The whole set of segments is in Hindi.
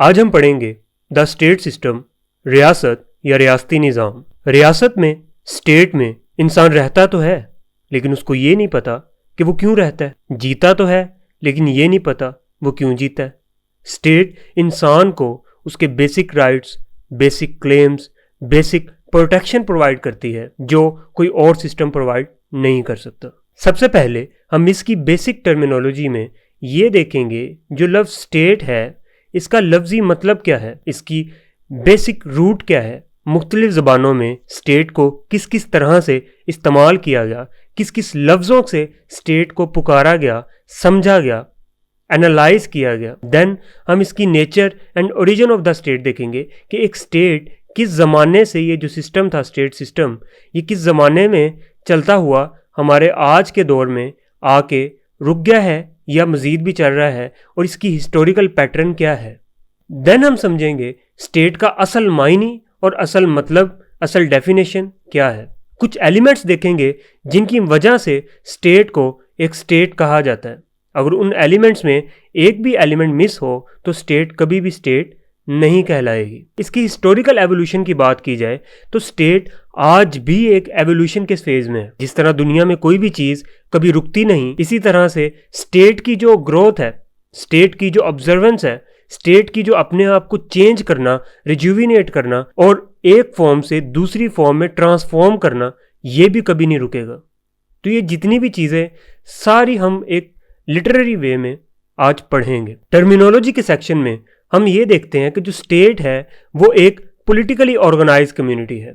आज हम पढ़ेंगे द स्टेट सिस्टम, रियासत या रियासती निज़ाम। रियासत में, स्टेट में इंसान रहता तो है, लेकिन उसको ये नहीं पता कि वो क्यों रहता है। जीता तो है, लेकिन ये नहीं पता वो क्यों जीता है। स्टेट इंसान को उसके basic rights, basic claims, basic protection provide करती है जो कोई और सिस्टम प्रोवाइड नहीं कर सकता। सबसे पहले हम इसकी बेसिक टर्मिनोलॉजी में ये देखेंगे जो लफ्ज़ स्टेट है इसका लफ्ज़ी मतलब क्या है, इसकी बेसिक रूट क्या है, मुख्तलिफ ज़बानों में स्टेट को किस किस तरह से इस्तेमाल किया गया, किस किस लफ्ज़ों से स्टेट को पुकारा गया, समझा गया, एनालाइज किया गया। देन हम इसकी nature and origin of the state देखेंगे कि एक स्टेट किस ज़माने से, ये जो सिस्टम था स्टेट सिस्टम, ये किस ज़माने में चलता हुआ हमारे आज के दौर में आके रुक गया है या मज़ीद भी चल रहा है, और इसकी हिस्टोरिकल पैटर्न क्या है। देन हम समझेंगे स्टेट का असल मायनी और असल मतलब, असल डेफिनेशन क्या है। कुछ एलिमेंट्स देखेंगे जिनकी वजह से स्टेट को एक स्टेट कहा जाता है। अगर उन एलिमेंट्स में एक भी एलिमेंट मिस हो तो स्टेट कभी भी स्टेट नहीं कहलाएगी। इसकी हिस्टोरिकल एवोल्यूशन की बात की जाए तो स्टेट आज भी एक एवोल्यूशन के फेज में है। जिस तरह दुनिया में कोई भी चीज़ कभी रुकती नहीं, इसी तरह से स्टेट की जो ग्रोथ है, स्टेट की जो ऑब्जर्वेंस है, स्टेट की जो अपने आप को चेंज करना, रिज्यूविनेट करना और एक फॉर्म से दूसरी फॉर्म में ट्रांसफॉर्म करना, ये भी कभी नहीं रुकेगा। तो ये जितनी भी चीज़ें सारी हम एक लिटरेरी वे में आज पढ़ेंगे। टर्मिनोलॉजी के सेक्शन में हम ये देखते हैं कि जो स्टेट है वो एक पॉलिटिकली ऑर्गेनाइज कम्युनिटी है।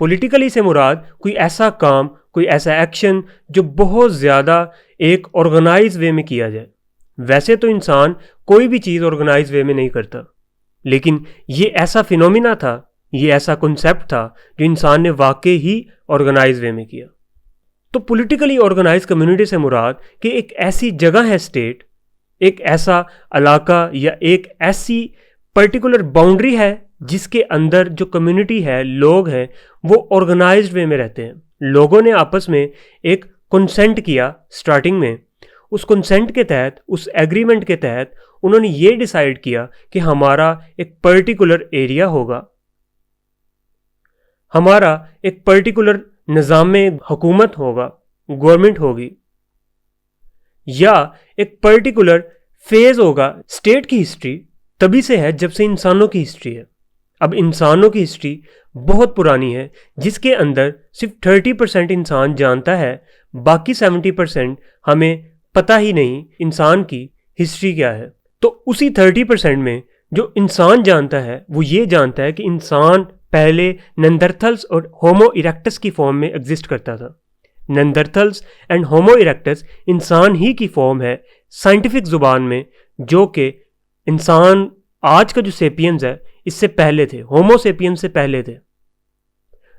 पॉलिटिकली से मुराद कोई ऐसा काम, कोई ऐसा एक्शन जो बहुत ज़्यादा एक ऑर्गेनाइज वे में किया जाए। वैसे तो इंसान कोई भी चीज़ ऑर्गेनाइज वे में नहीं करता, लेकिन ये ऐसा फिनोमिना था, ये ऐसा कॉन्सेप्ट था जो इंसान ने वाकई ही ऑर्गेनाइज वे में किया। तो पॉलिटिकली ऑर्गेनाइज कम्युनिटी से मुराद कि एक ऐसी जगह है स्टेट, एक ऐसा इलाका या एक ऐसी पर्टिकुलर बाउंड्री है जिसके अंदर जो कम्युनिटी है, लोग हैं, वो ऑर्गेनाइज्ड वे में रहते हैं। लोगों ने आपस में एक कंसेंट किया स्टार्टिंग में। उस कंसेंट के तहत, उस एग्रीमेंट के तहत उन्होंने ये डिसाइड किया कि हमारा एक पर्टिकुलर एरिया होगा, हमारा एक पर्टिकुलर निज़ाम हुकूमत होगा, गवर्नमेंट होगी, या एक पर्टिकुलर फेज होगा। स्टेट की हिस्ट्री तभी से है जब से इंसानों की हिस्ट्री है। अब इंसानों की हिस्ट्री बहुत पुरानी है, जिसके अंदर सिर्फ 30% इंसान जानता है, बाकी 70% हमें पता ही नहीं इंसान की हिस्ट्री क्या है। तो उसी 30% में जो इंसान जानता है वो ये जानता है कि इंसान पहले नेंडरथल्स और होमो इरेक्टस की फॉर्म में एग्जिस्ट करता था। नेंडरथल्स एंड होमो इरेक्टस इंसान ही की फॉर्म है साइंटिफिक ज़ुबान में, जो कि इंसान आज का जो सेपियंस है इससे पहले थे, होमो सेपियंस से पहले थे।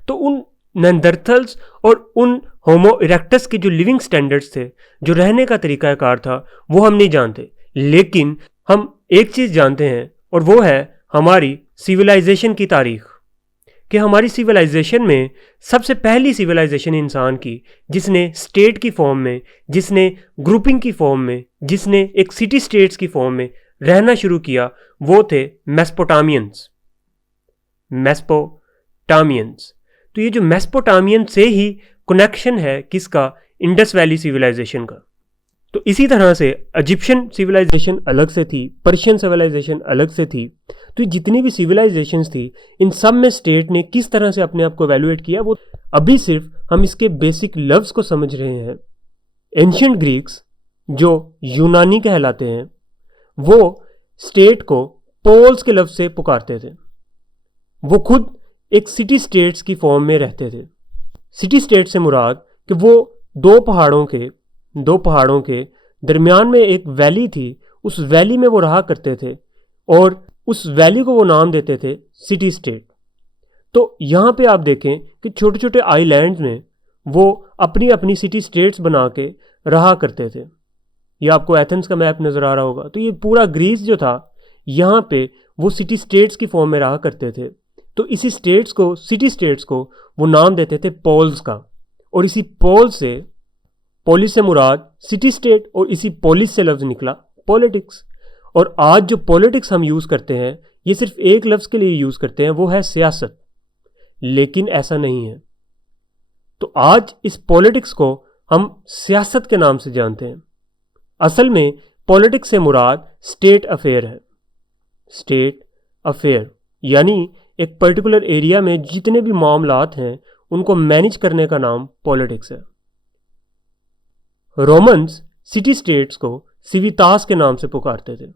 तो उन नेंडरथल्स और उन होमो इरेक्टस के जो लिविंग स्टैंडर्ड्स थे, जो रहने का तरीक़ाकार था, वो हम नहीं जानते। लेकिन हम एक चीज़ जानते हैं और वो है हमारी सिविलाइजेशन की तारीख़। कि हमारी सिविलाइजेशन में सबसे पहली सिविलाइजेशन इंसान की, जिसने स्टेट की फॉर्म में, जिसने ग्रुपिंग की फॉर्म में, जिसने एक सिटी स्टेट्स की फॉर्म में रहना शुरू किया, वो थे मेसोपोटामियंस। मेसोपोटामियंस। तो ये जो मेसोपोटामियन से ही कनेक्शन है किसका? इंडस वैली सिविलाइजेशन का। तो इसी तरह से इजिप्शियन सिविलाइजेशन अलग से थी, पर्शियन सिविलाइजेशन अलग से थी। तो जितनी भी सिविलाइजेशंस थी, इन सब में स्टेट ने किस तरह से अपने आप को एवेल्युएट किया, वो अभी सिर्फ हम इसके बेसिक लफ्ज़ को समझ रहे हैं। एंशिएंट ग्रीक्स, जो यूनानी कहलाते हैं, वो स्टेट को पोल्स के लफ्ज़ से पुकारते थे। वो खुद एक सिटी स्टेट्स की फॉर्म में रहते थे। सिटी स्टेट से मुराद कि वो दो पहाड़ों के दरमियान में एक वैली थी, उस वैली में वो रहा करते थे और उस वैली को वो नाम देते थे सिटी स्टेट। तो यहाँ पे आप देखें कि छोटे छोटे आइलैंड्स में वो अपनी अपनी सिटी स्टेट्स बना के रहा करते थे। ये आपको एथेंस का मैप नज़र आ रहा होगा। तो ये पूरा ग्रीस जो था, यहाँ पे वो सिटी स्टेट्स की फॉर्म में रहा करते थे। तो इसी स्टेट्स को, सिटी स्टेट्स को वो नाम देते थे पोल्स का। और इसी पोल से, पोलिस से मुराद सिटी स्टेट, और इसी पोलिस से लफ्ज़ निकला पॉलिटिक्स। और आज जो पॉलिटिक्स हम यूज़ करते हैं ये सिर्फ एक लफ्ज़ के लिए यूज़ करते हैं, वो है सियासत। लेकिन ऐसा नहीं है। तो आज इस पॉलिटिक्स को हम सियासत के नाम से जानते हैं। असल में पॉलिटिक्स से मुराद स्टेट अफेयर है। स्टेट अफेयर यानी एक पर्टिकुलर एरिया में जितने भी मामलात हैं उनको मैनेज करने का नाम पॉलिटिक्स है। रोमन्स सिटी स्टेट्स को सिवितास के नाम से पुकारते थे।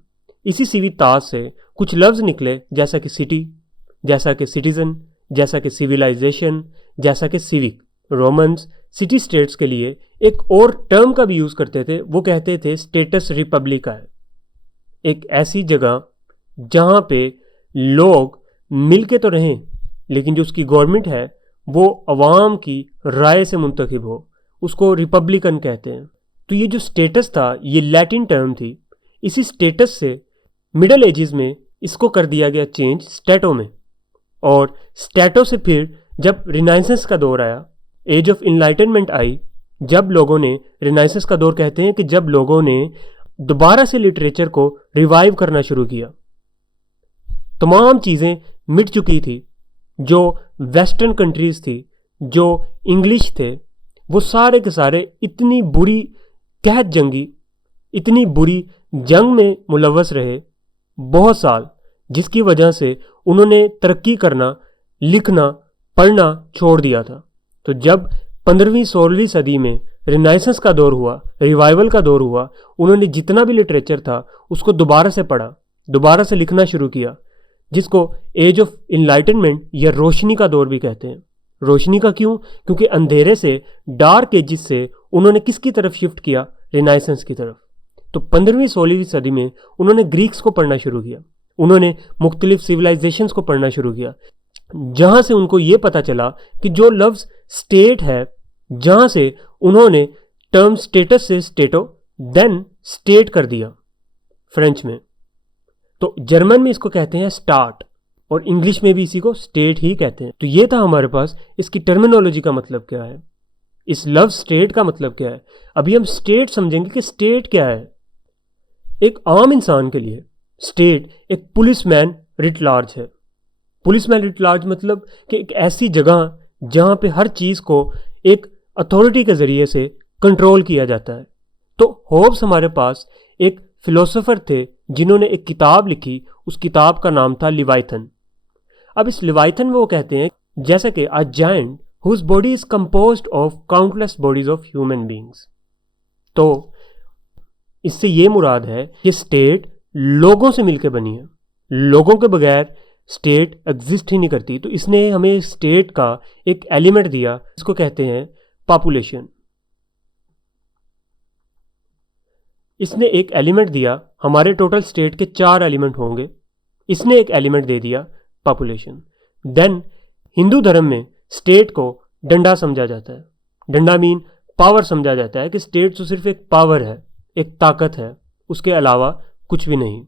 इसी सिवितास से कुछ लफ्ज़ निकले, जैसा कि सिटी, जैसा कि सिटीज़न, जैसा कि सिविलाइजेशन, जैसा कि सिविक। रोमन्स सिटी स्टेट्स के लिए एक और टर्म का भी यूज़ करते थे, वो कहते थे स्टेटस रिपब्लिका है। एक ऐसी जगह जहाँ पे लोग मिलके तो रहें लेकिन जो उसकी गवर्नमेंट है वो अवाम की राय से मुंतखब हो, उसको रिपब्लिकन कहते हैं। तो ये जो स्टेटस था ये लैटिन टर्म थी। इसी स्टेटस से मिडल एजेस में इसको कर दिया गया चेंज स्टैटो में, और स्टैटो से फिर जब रिनाइसेंस का दौर आया, एज ऑफ इनलाइटनमेंट आई, जब लोगों ने, रिनाइसेंस का दौर कहते हैं कि जब लोगों ने दोबारा से लिटरेचर को रिवाइव करना शुरू किया। तमाम चीज़ें मिट चुकी थी। जो वेस्टर्न कंट्रीज़ थी, जो इंग्लिश थे, वो सारे के सारे इतनी बुरी कहत जंगी, इतनी बुरी जंग में मुलव्वस रहे बहुत साल, जिसकी वजह से उन्होंने तरक्की करना, लिखना, पढ़ना छोड़ दिया था। तो जब 15वीं-16वीं सदी में रिनाइसेंस का दौर हुआ, रिवाइवल का दौर हुआ, उन्होंने जितना भी लिटरेचर था उसको दोबारा से पढ़ा, दोबारा से लिखना शुरू किया, जिसको एज ऑफ इनलाइटनमेंट या रोशनी का दौर भी कहते हैं। रोशनी का क्यों? क्योंकि अंधेरे से, डार्क एजिस से उन्होंने किसकी तरफ शिफ्ट किया? रिनाइसेंस की तरफ। तो 15वीं-16वीं सदी में उन्होंने ग्रीक्स को पढ़ना शुरू किया, उन्होंने मुख्तलिफ सिविलाइजेशंस को पढ़ना शुरू किया, जहाँ से उनको ये पता चला कि जो लफ्ज़ स्टेट है, जहाँ से उन्होंने टर्म स्टेटस से स्टेटो देन स्टेट कर दिया फ्रेंच में। तो जर्मन में इसको कहते हैं स्टार्ट, और इंग्लिश में भी इसी को स्टेट ही कहते हैं। तो ये था हमारे पास इसकी टर्मिनोलॉजी का मतलब क्या है, इस लफ्ज़ स्टेट का मतलब क्या है। अभी हम स्टेट समझेंगे कि स्टेट क्या है। एक आम इंसान के लिए स्टेट एक पुलिसमैन रिट लार्ज है। पुलिसमैन रिट लार्ज मतलब कि एक ऐसी जगह जहाँ पे हर चीज़ को एक अथॉरिटी के ज़रिए से कंट्रोल किया जाता है। तो होब्स हमारे पास एक फिलोसोफर थे जिन्होंने एक किताब लिखी, उस किताब का नाम था लिवाइथन। अब इस लिवाइथन में वो कहते हैं जैसा कि a giant whose body is composed of countless bodies of human beings. तो इससे ये मुराद है कि स्टेट लोगों से मिलकर बनी है, लोगों के बगैर स्टेट एग्जिस्ट ही नहीं करती। तो इसने हमें स्टेट का एक एलिमेंट दिया, इसको कहते हैं पॉपुलेशन। इसने एक एलिमेंट दिया, हमारे टोटल स्टेट के 4 एलिमेंट होंगे, इसने एक एलिमेंट दे दिया पॉपुलेशन। देन हिंदू धर्म में स्टेट को डंडा समझा जाता है। डंडा मीन पावर समझा जाता है कि स्टेट तो सिर्फ एक पावर है, एक ताकत है, उसके अलावा कुछ भी नहीं।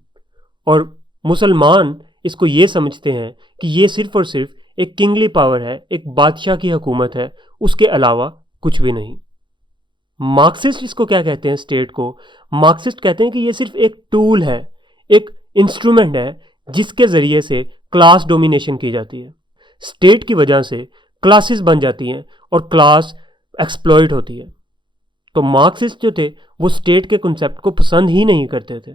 और मुसलमान इसको ये समझते हैं कि ये सिर्फ और सिर्फ एक किंगली पावर है, एक बादशाह की हुकूमत है, उसके अलावा कुछ भी नहीं। मार्क्सिस्ट इसको क्या कहते हैं? स्टेट को मार्क्सिस्ट कहते हैं कि ये सिर्फ एक टूल है, एक इंस्ट्रूमेंट है जिसके ज़रिए से क्लास डोमिनेशन की जाती है। स्टेट की वजह से क्लासेस बन जाती हैं और क्लास एक्सप्लॉइट होती है। तो मार्क्सिस्ट जो थे वो स्टेट के कॉन्सेप्ट को पसंद ही नहीं करते थे।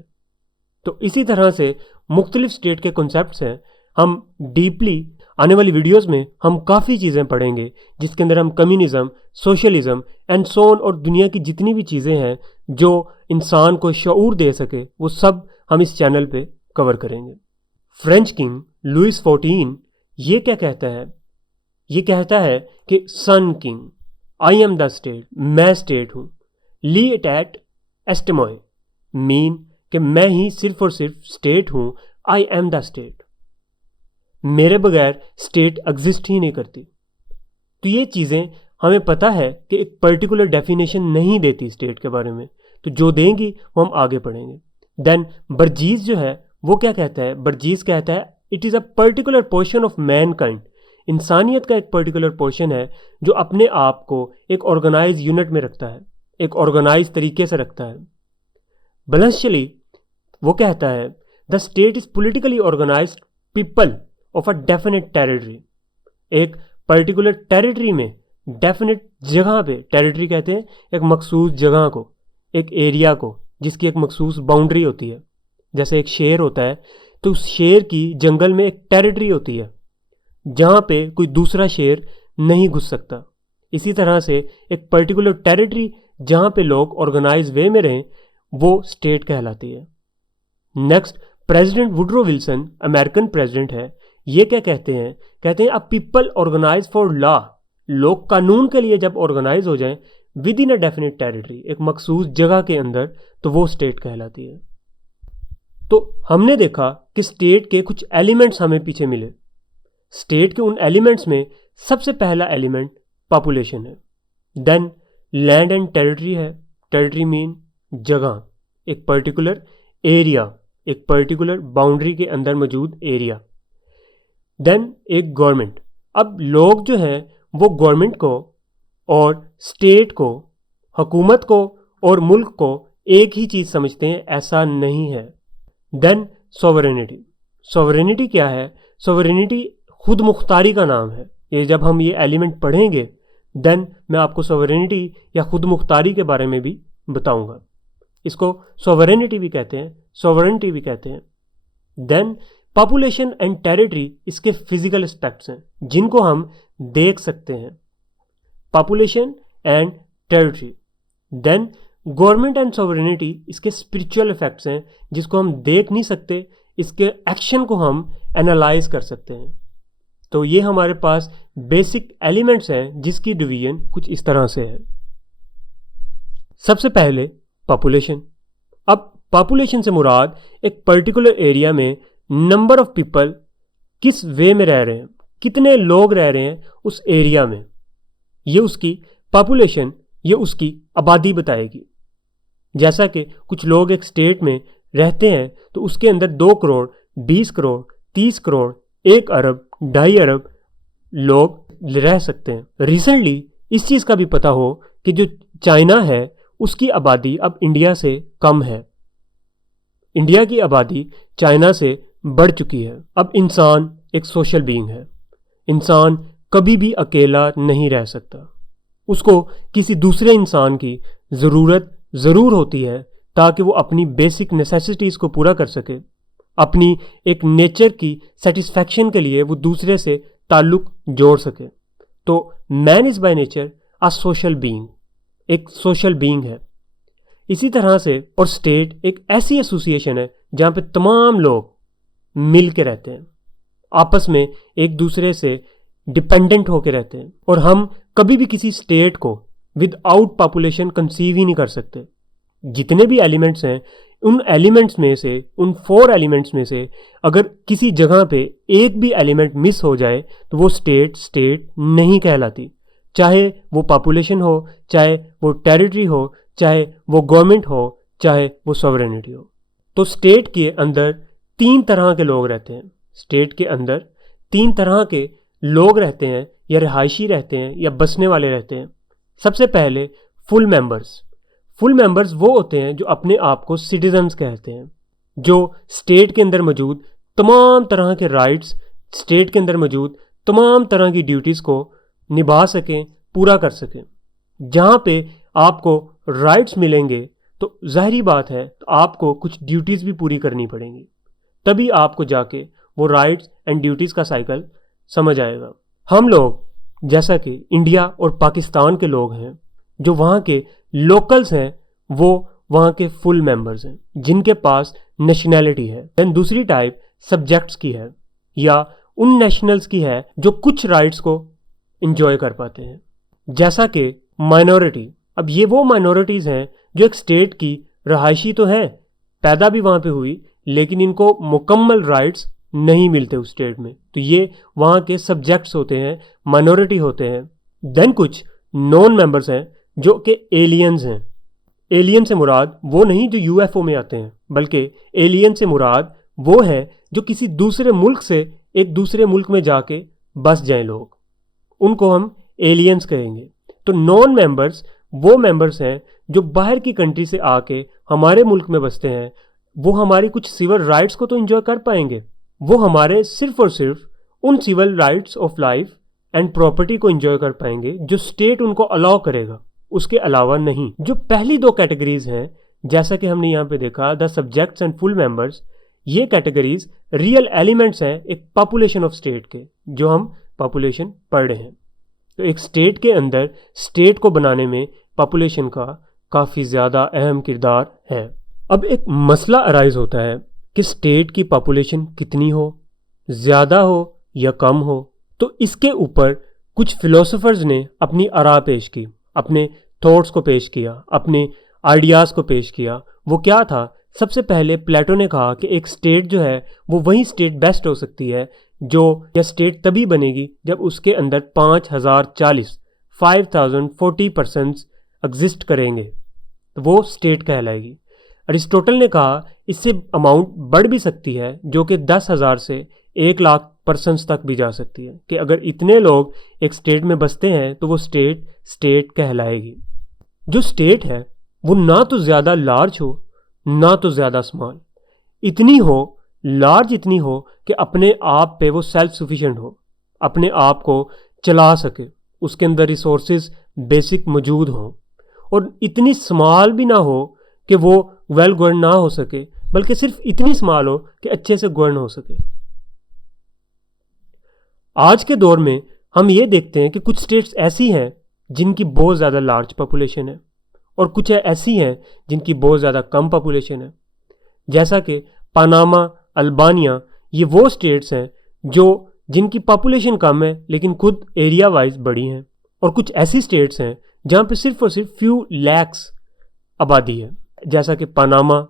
तो इसी तरह से मुख्तलिफ स्टेट के कॉन्सेप्ट्स हैं। हम डीपली आने वाली वीडियोस में हम काफ़ी चीज़ें पढ़ेंगे जिसके अंदर हम communism, socialism and so on और दुनिया की जितनी भी चीज़ें हैं जो इंसान को शऊर दे सके वो सब हम इस चैनल पे कवर करेंगे। फ्रेंच किंग लुइस 14 ये क्या कहता है? ये कहता है कि sun king, I am the state, मैं स्टेट हूँ। ली इट एट एस्टेमोए मीन कि मैं ही सिर्फ और सिर्फ स्टेट हूँ, आई एम द स्टेट, मेरे बगैर स्टेट एग्जिस्ट ही नहीं करती। तो ये चीज़ें हमें पता है कि एक पर्टिकुलर डेफिनेशन नहीं देती स्टेट के बारे में, तो जो देंगी वो हम आगे पढ़ेंगे। देन बर्जीज जो है वो क्या कहता है? बर्जीज कहता है it is a particular portion of Mankind, इंसानियत का एक पर्टिकुलर पोर्शन है जो अपने आप को एक ऑर्गेनाइज यूनिट में रखता है, एक ऑर्गेनाइज तरीके से रखता है। बैलेंशियली वो कहता है the state is politically organised people of a definite territory. एक पर्टिकुलर टेरिटरी में, डेफिनेट जगह पे, टेरिटरी कहते हैं एक मखसूस जगह को, एक एरिया को जिसकी एक मखसूस बाउंड्री होती है। जैसे एक शेर होता है तो उस शेर की जंगल में एक टेरिटरी होती है जहाँ पे कोई दूसरा शेर नहीं घुस सकता। इसी तरह से एक पर्टिकुलर टेरिटरी जहाँ पे लोग ऑर्गेनाइज वे में रहें वो स्टेट कहलाती है। Next, president Woodrow Wilson American president है। ये क्या कहते हैं? कहते हैं a people organised for law. लोग कानून के लिए जब ऑर्गेनाइज हो जाएं within a definite territory, एक मखसूस जगह के अंदर, तो वो स्टेट कहलाती है। तो हमने देखा कि स्टेट के कुछ एलिमेंट्स हमें पीछे मिले। स्टेट के उन एलिमेंट्स में सबसे पहला एलिमेंट पॉपुलेशन है। देन लैंड एंड टेरिटरी है। टेरिटरी मीन जगह, एक पर्टिकुलर एरिया, एक पर्टिकुलर बाउंड्री के अंदर मौजूद एरिया। देन एक गवर्नमेंट। अब लोग जो हैं वो गवर्नमेंट को और स्टेट को, हुकूमत को और मुल्क को एक ही चीज़ समझते हैं, ऐसा नहीं है। Then sovereignty. सॉवरेनिटी क्या है? सॉवरेनिटी खुद मुख्तारी का नाम है। ये जब हम ये एलिमेंट पढ़ेंगे देन मैं आपको सॉवरेनिटी या खुद मुख्तारी के बारे में भी बताऊंगा। इसको सॉवरेनिटी भी कहते हैं, सॉवरेनिटी भी कहते हैं। देन पॉपुलेशन एंड टेरिटरी इसके फिजिकल एस्पेक्ट्स हैं जिनको हम देख सकते हैं। Population and territory. Then government and sovereignty इसके स्पिरिचुअल इफेक्ट्स हैं जिसको हम देख नहीं सकते, इसके एक्शन को हम एनालाइज कर सकते हैं। तो ये हमारे पास बेसिक एलिमेंट्स हैं जिसकी डिवीजन कुछ इस तरह से है। सबसे पहले पॉपुलेशन। अब पॉपुलेशन से मुराद एक पर्टिकुलर एरिया में नंबर ऑफ पीपल किस वे में रह रहे हैं, कितने लोग रह रहे हैं उस एरिया में, ये उसकी पॉपुलेशन, ये उसकी आबादी बताएगी। जैसा कि कुछ लोग एक स्टेट में रहते हैं तो उसके अंदर 2 करोड़, 20 करोड़, 30 करोड़, 1 अरब, 2.5 अरब लोग रह सकते हैं। रिसेंटली इस चीज़ का भी पता हो कि जो चाइना है उसकी आबादी अब इंडिया से कम है। इंडिया की आबादी चाइना से बढ़ चुकी है। अब इंसान एक सोशल बीइंग है। इंसान कभी भी अकेला नहीं रह सकता। उसको किसी दूसरे इंसान की ज़रूरत ज़रूर होती है ताकि वो अपनी बेसिक नेसेसिटीज़ को पूरा कर सके। अपनी एक नेचर की सेटिस्फैक्शन के लिए वो दूसरे से ताल्लुक़ जोड़ सके। तो man is by nature a social being, एक सोशल बीइंग है। इसी तरह से और स्टेट एक ऐसी एसोसिएशन है जहाँ पे तमाम लोग मिल के रहते हैं, आपस में एक दूसरे से डिपेंडेंट होकर रहते हैं। और हम कभी भी किसी स्टेट को विदाउट पॉपुलेशन कंसीव ही नहीं कर सकते। जितने भी एलिमेंट्स हैं उन एलिमेंट्स में से, उन 4 एलिमेंट्स में से अगर किसी जगह पे एक भी एलिमेंट मिस हो जाए तो वो स्टेट नहीं कहलाती। चाहे वो पॉपुलेशन हो, चाहे वो टेरिटरी हो, चाहे वो गवर्नमेंट हो, चाहे वो सॉवरेनिटी हो। तो स्टेट के अंदर 3 तरह के लोग रहते हैं। स्टेट के अंदर 3 तरह के लोग रहते हैं, या रिहायशी रहते हैं या बसने वाले रहते हैं। सबसे पहले फुल मेंबर्स। फुल मेंबर्स वो होते हैं जो अपने आप को सिटीजन्स कहते हैं, जो स्टेट के अंदर मौजूद तमाम तरह के राइट्स, स्टेट के अंदर मौजूद तमाम तरह की ड्यूटीज़ को निभा सकें, पूरा कर सकें। जहाँ पे आपको राइट्स मिलेंगे तो जाहिर बात है तो आपको कुछ ड्यूटीज़ भी पूरी करनी पड़ेंगी, तभी आपको जाके वो राइट्स एंड ड्यूटीज़ का साइकिल समझ आएगा। हम लोग जैसा कि इंडिया और पाकिस्तान के लोग हैं, जो वहाँ के लोकल्स हैं, वो वहाँ के फुल मेंबर्स हैं जिनके पास नेशनैलिटी है। दैन दूसरी टाइप सब्जेक्ट्स की है, या उन नेशनल्स की है जो कुछ राइट्स को इंजॉय कर पाते हैं, जैसा कि माइनॉरिटी। अब ये वो माइनॉरिटीज़ हैं जो एक स्टेट की रहायशी तो हैं, पैदा भी वहाँ पे हुई, लेकिन इनको मुकम्मल राइट्स नहीं मिलते उस स्टेट में, तो ये वहाँ के सब्जेक्ट्स होते हैं, माइनॉरिटी होते हैं। देन कुछ नॉन मेंबर्स हैं जो कि एलियंस हैं। एलियन से मुराद वो नहीं जो यूएफओ में आते हैं, बल्कि एलियन से मुराद वो है जो किसी दूसरे मुल्क से एक दूसरे मुल्क में जाके बस जाएं लोग, उनको हम एलियंस कहेंगे। तो नॉन मेंबर्स वो मेंबर्स हैं जो बाहर की कंट्री से आके हमारे मुल्क में बसते हैं, वो हमारी कुछ सिविल राइट्स को तो एंजॉय कर पाएंगे, वो हमारे सिर्फ और सिर्फ उन civil rights of life and property को एंजॉय कर पाएंगे जो स्टेट उनको अलाउ करेगा, उसके अलावा नहीं। जो पहली दो कैटेगरीज हैं, जैसा कि हमने यहाँ पे देखा, the subjects and full members, ये कैटेगरीज रियल एलिमेंट्स हैं एक पॉपुलेशन ऑफ स्टेट के, जो हम पॉपुलेशन पढ़ रहे हैं। तो एक स्टेट के अंदर स्टेट को बनाने में पॉपुलेशन का काफ़ी ज़्यादा अहम किरदार है। अब एक मसला अराइज होता है कि स्टेट की पॉपुलेशन कितनी हो, ज़्यादा हो या कम हो। तो इसके ऊपर कुछ फिलोसोफर्स ने अपनी आरा पेश की, अपने थॉट्स को पेश किया, अपने आइडियाज़ को पेश किया। वो क्या था? सबसे पहले प्लेटो ने कहा कि एक स्टेट जो है वो वही स्टेट बेस्ट हो सकती है जो, या स्टेट तभी बनेगी जब उसके अंदर 5040 एग्जिस्ट करेंगे, तो वो स्टेट कहलाएगी। अरिस्टोटल ने कहा इससे अमाउंट बढ़ भी सकती है, जो कि 10,000 से 1,00,000 पर्सन्स तक भी जा सकती है, कि अगर इतने लोग एक स्टेट में बसते हैं तो वो स्टेट कहलाएगी। जो स्टेट है वो ना तो ज़्यादा लार्ज हो ना तो ज़्यादा स्मॉल, इतनी हो, लार्ज इतनी हो कि अपने आप पे वो सेल्फ सफिशिएंट हो, अपने आप को चला सके, उसके अंदर रिसोर्सेज बेसिक मौजूद हों, और इतनी स्मॉल भी ना हो कि वो वेल गवर्न ना हो सके, बल्कि सिर्फ इतनी स्मॉल हो कि अच्छे से गवर्न हो सके। आज के दौर में हम ये देखते हैं कि कुछ स्टेट्स ऐसी हैं जिनकी बहुत ज़्यादा लार्ज पॉपुलेशन है, और कुछ ऐसी हैं जिनकी बहुत ज़्यादा कम पॉपुलेशन है। जैसा कि पनामा, अल्बानिया, ये वो स्टेट्स हैं जिनकी पॉपुलेशन कम है लेकिन खुद एरिया वाइज बड़ी हैं, और कुछ ऐसी स्टेट्स हैं जहाँ पे सिर्फ और सिर्फ फ्यू लैक्स आबादी है। जैसा कि पनामा,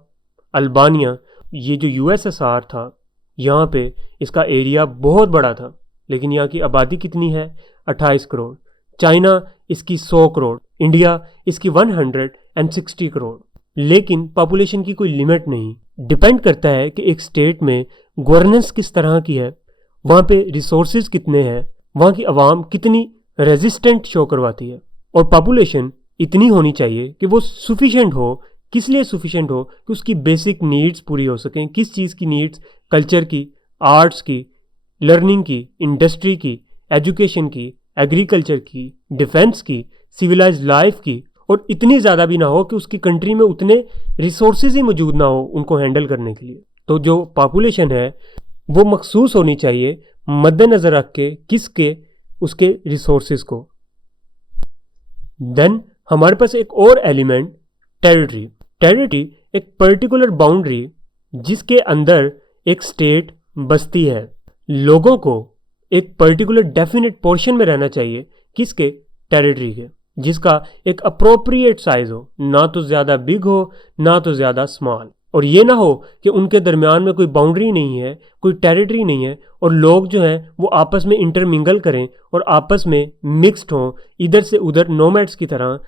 अल्बानिया, ये जो यूएसएसआर था, यहाँ पे इसका एरिया बहुत बड़ा था, लेकिन यहाँ की आबादी कितनी है? 28 करोड़। चाइना इसकी 100 करोड़, इंडिया इसकी 160 करोड़। लेकिन पॉपुलेशन की कोई लिमिट नहीं, डिपेंड करता है कि एक स्टेट में गवर्नेंस किस तरह की है, वहाँ पे रिसोर्सेज कितने हैं, वहाँ की आवाम कितनी रेजिस्टेंट शो करवाती है। और पॉपुलेशन इतनी होनी चाहिए कि वो सफिशिएंट हो। किस लिए सफिशिएंट हो? कि उसकी बेसिक नीड्स पूरी हो सकें। किस चीज़ की नीड्स? कल्चर की, आर्ट्स की, लर्निंग की, इंडस्ट्री की, एजुकेशन की, एग्रीकल्चर की, डिफेंस की, सिविलाइज्ड लाइफ की, और इतनी ज़्यादा भी ना हो कि उसकी कंट्री में उतने रिसोर्सेज ही मौजूद ना हो उनको हैंडल करने के लिए। तो जो पॉपुलेशन है वो मखसूस होनी चाहिए, मद्देनज़र रख के किसके? उसके रिसोर्सेज को। देन हमारे पास एक और एलिमेंट, टेरिटरी। टेरिटरी एक पर्टिकुलर बाउंड्री जिसके अंदर एक स्टेट बसती है। लोगों को एक पर्टिकुलर डेफिनेट पोर्शन में रहना चाहिए, किसके? टेरिटरी के, जिसका एक अप्रोप्रिएट साइज हो, ना तो ज़्यादा बिग हो ना तो ज़्यादा स्मॉल। और ये ना हो कि उनके दरमियान में कोई बाउंड्री नहीं है, कोई टेरिटरी नहीं है, और लोग जो हैं वो आपस में इंटरमिंगल करें और आपस में मिक्स्ड हों, इधर से उधर नोमैड्स की तरह,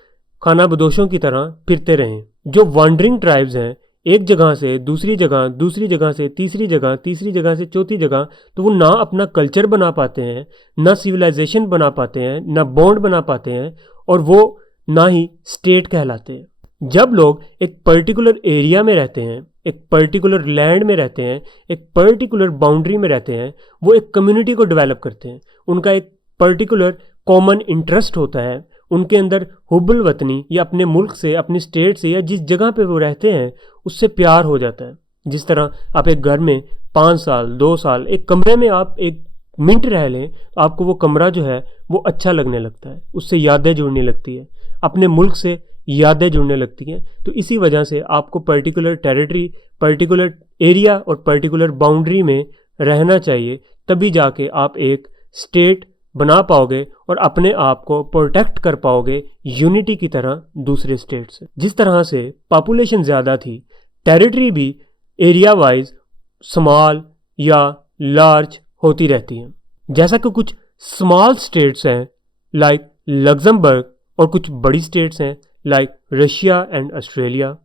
खाना बदोशों की तरह फिरते रहें। जो वॉन्डरिंग ट्राइब्स हैं, एक जगह से दूसरी जगह, दूसरी जगह से तीसरी जगह, तीसरी जगह से चौथी जगह, तो वो ना अपना कल्चर बना पाते हैं, ना सिविलाइजेशन बना पाते हैं, ना बॉन्ड बना पाते हैं, और वो ना ही स्टेट कहलाते हैं। जब लोग एक पर्टिकुलर एरिया में रहते हैं, एक पर्टिकुलर लैंड में रहते हैं, एक पर्टिकुलर बाउंड्री में रहते हैं, वो एक कम्युनिटी को डेवलप करते हैं। उनका एक पर्टिकुलर कॉमन इंटरेस्ट होता है, उनके अंदर हुब्बुल वतनी, या अपने मुल्क से, अपनी स्टेट से, या जिस जगह पे वो रहते हैं उससे प्यार हो जाता है। जिस तरह आप एक घर में 5 साल 2 साल एक कमरे में आप एक मिनट रह लें तो आपको वो कमरा जो है वो अच्छा लगने लगता है, उससे यादें जुड़ने लगती है, अपने मुल्क से यादें जुड़ने लगती हैं। तो इसी वजह से आपको पर्टिकुलर टेरिटरी, पर्टिकुलर एरिया और पर्टिकुलर बाउंड्री में रहना चाहिए, तभी जाके आप एक स्टेट बना पाओगे और अपने आप को प्रोटेक्ट कर पाओगे यूनिटी की तरह दूसरे स्टेट से। जिस तरह से पॉपुलेशन ज़्यादा थी, टेरिटरी भी एरिया वाइज स्मॉल या लार्ज होती रहती हैं। जैसा कि कुछ स्मॉल स्टेट्स हैं लाइक लग्जमबर्ग, और कुछ बड़ी स्टेट्स हैं लाइक रशिया एंड ऑस्ट्रेलिया।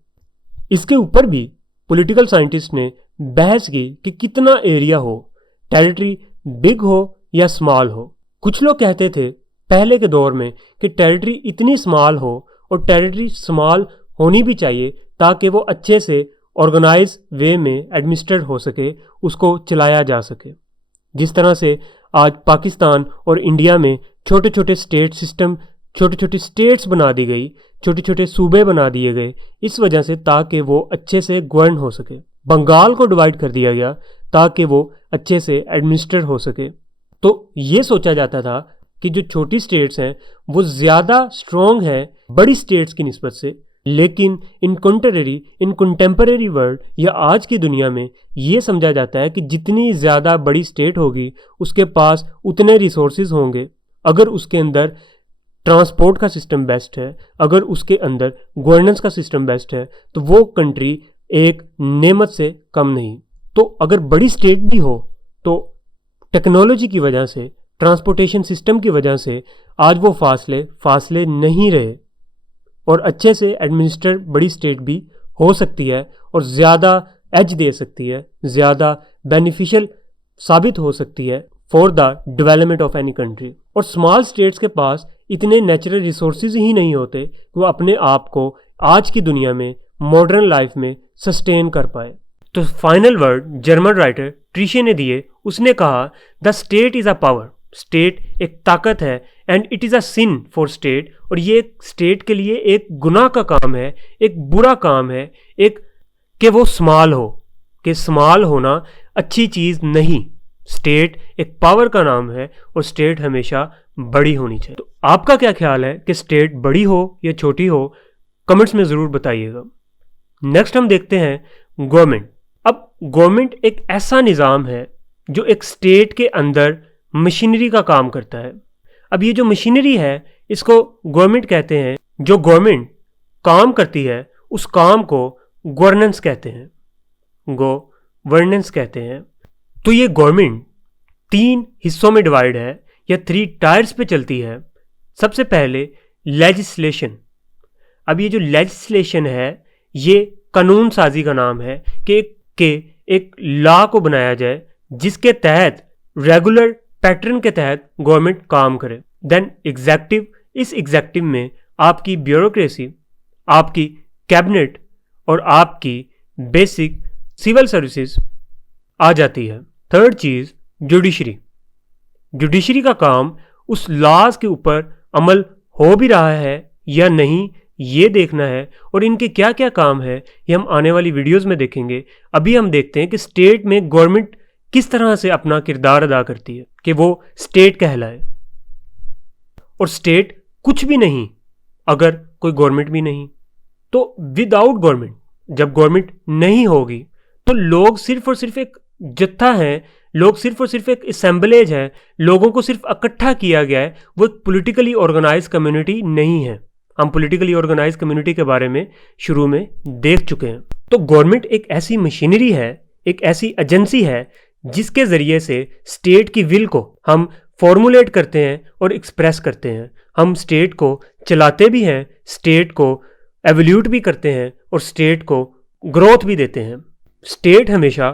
इसके ऊपर भी पॉलिटिकल साइंटिस्ट ने बहस की कि कितना एरिया हो, टेरिटरी बिग हो या स्मॉल हो। कुछ लोग कहते थे पहले के दौर में कि टेरिटरी इतनी स्मॉल हो और टेरिटरी स्मॉल होनी भी चाहिए ताकि वो अच्छे से ऑर्गेनाइज वे में एडमिनिस्टर हो सके, उसको चलाया जा सके। जिस तरह से आज पाकिस्तान और इंडिया में छोटे छोटे स्टेट सिस्टम, छोटी छोटी स्टेट्स बना दी गई, छोटे छोटे सूबे बना दिए गए, इस वजह से ताकि वो अच्छे से गवर्न हो सके। बंगाल को डिवाइड कर दिया गया ताकि वो अच्छे से एडमिनिस्टर हो सके। तो ये सोचा जाता था कि जो छोटी स्टेट्स हैं वो ज़्यादा स्ट्रॉन्ग है बड़ी स्टेट्स की निस्बत से, लेकिन इन कंटेम्परेरी वर्ल्ड या आज की दुनिया में ये समझा जाता है कि जितनी ज़्यादा बड़ी स्टेट होगी उसके पास उतने रिसोर्सेज होंगे। अगर उसके अंदर ट्रांसपोर्ट का सिस्टम बेस्ट है, अगर उसके अंदर गवर्नेंस का सिस्टम बेस्ट है, तो वो कंट्री एक नेमत से कम नहीं। तो अगर बड़ी स्टेट भी हो तो टेक्नोलॉजी की वजह से, ट्रांसपोर्टेशन सिस्टम की वजह से आज वो फासले नहीं रहे और अच्छे से एडमिनिस्टर बड़ी स्टेट भी हो सकती है और ज़्यादा एज दे सकती है, ज़्यादा बेनिफिशियल साबित हो सकती है for the development of any country. और स्मॉल स्टेट्स के पास इतने नेचुरल रिसोर्सेज ही नहीं होते कि वो अपने आप को आज की दुनिया में, मॉडर्न लाइफ में सस्टेन कर पाए। तो final word German writer Treitschke ने दिए। उसने कहा the state is a power, state एक ताकत है, and it is a sin for state, और ये स्टेट के लिए एक गुनाह का काम है, एक बुरा काम है, एक कि वो स्मॉल हो, कि स्मॉल होना अच्छी चीज़ नहीं। स्टेट एक पावर का नाम है और स्टेट हमेशा बड़ी होनी चाहिए। तो आपका क्या ख्याल है कि स्टेट बड़ी हो या छोटी हो, कमेंट्स में ज़रूर बताइएगा। नेक्स्ट हम देखते हैं गवर्नमेंट। अब गवर्नमेंट एक ऐसा निज़ाम है जो एक स्टेट के अंदर मशीनरी का काम करता है। अब ये जो मशीनरी है इसको गवर्नमेंट कहते हैं। जो गवर्नमेंट काम करती है उस काम को गवर्नेंस कहते हैं, गवर्नेंस कहते हैं। तो ये गवर्नमेंट 3 हिस्सों में डिवाइड है या 3 टायर्स पे चलती है। सबसे पहले लेजिस्लेशन। अब ये जो लेजिस्लेशन है ये कानून साजी का नाम है कि एक लॉ को बनाया जाए जिसके तहत रेगुलर पैटर्न के तहत गवर्नमेंट काम करे। देन एग्जेक्टिव, इस एग्जेक्टिव में आपकी ब्यूरोक्रेसी, आपकी कैबिनेट और आपकी बेसिक सिविल सर्विसेज आ जाती है। थर्ड चीज़ जुडिशरी। जुडिशरी का काम उस लॉज के ऊपर अमल हो भी रहा है या नहीं ये देखना है, और इनके क्या क्या काम है ये हम आने वाली वीडियोस में देखेंगे। अभी हम देखते हैं कि स्टेट में गवर्नमेंट किस तरह से अपना किरदार अदा करती है कि वो स्टेट कहलाए। और स्टेट कुछ भी नहीं अगर कोई गवर्नमेंट भी नहीं। तो विदाउट गवर्नमेंट, जब गवर्नमेंट नहीं होगी तो लोग सिर्फ और सिर्फ एक जत्था है, लोग सिर्फ और सिर्फ एक असेंबलेज है, लोगों को सिर्फ इकट्ठा किया गया है, वो एक पॉलिटिकली ऑर्गेनाइज कम्युनिटी नहीं है। हम पॉलिटिकली ऑर्गेनाइज कम्युनिटी के बारे में शुरू में देख चुके हैं। तो गवर्नमेंट एक ऐसी मशीनरी है, एक ऐसी एजेंसी है जिसके ज़रिए से स्टेट की विल को हम फॉर्मुलेट करते हैं और एक्सप्रेस करते हैं। हम स्टेट को चलाते भी हैं, स्टेट को एवोल्यूट भी करते हैं और स्टेट को ग्रोथ भी देते हैं। स्टेट हमेशा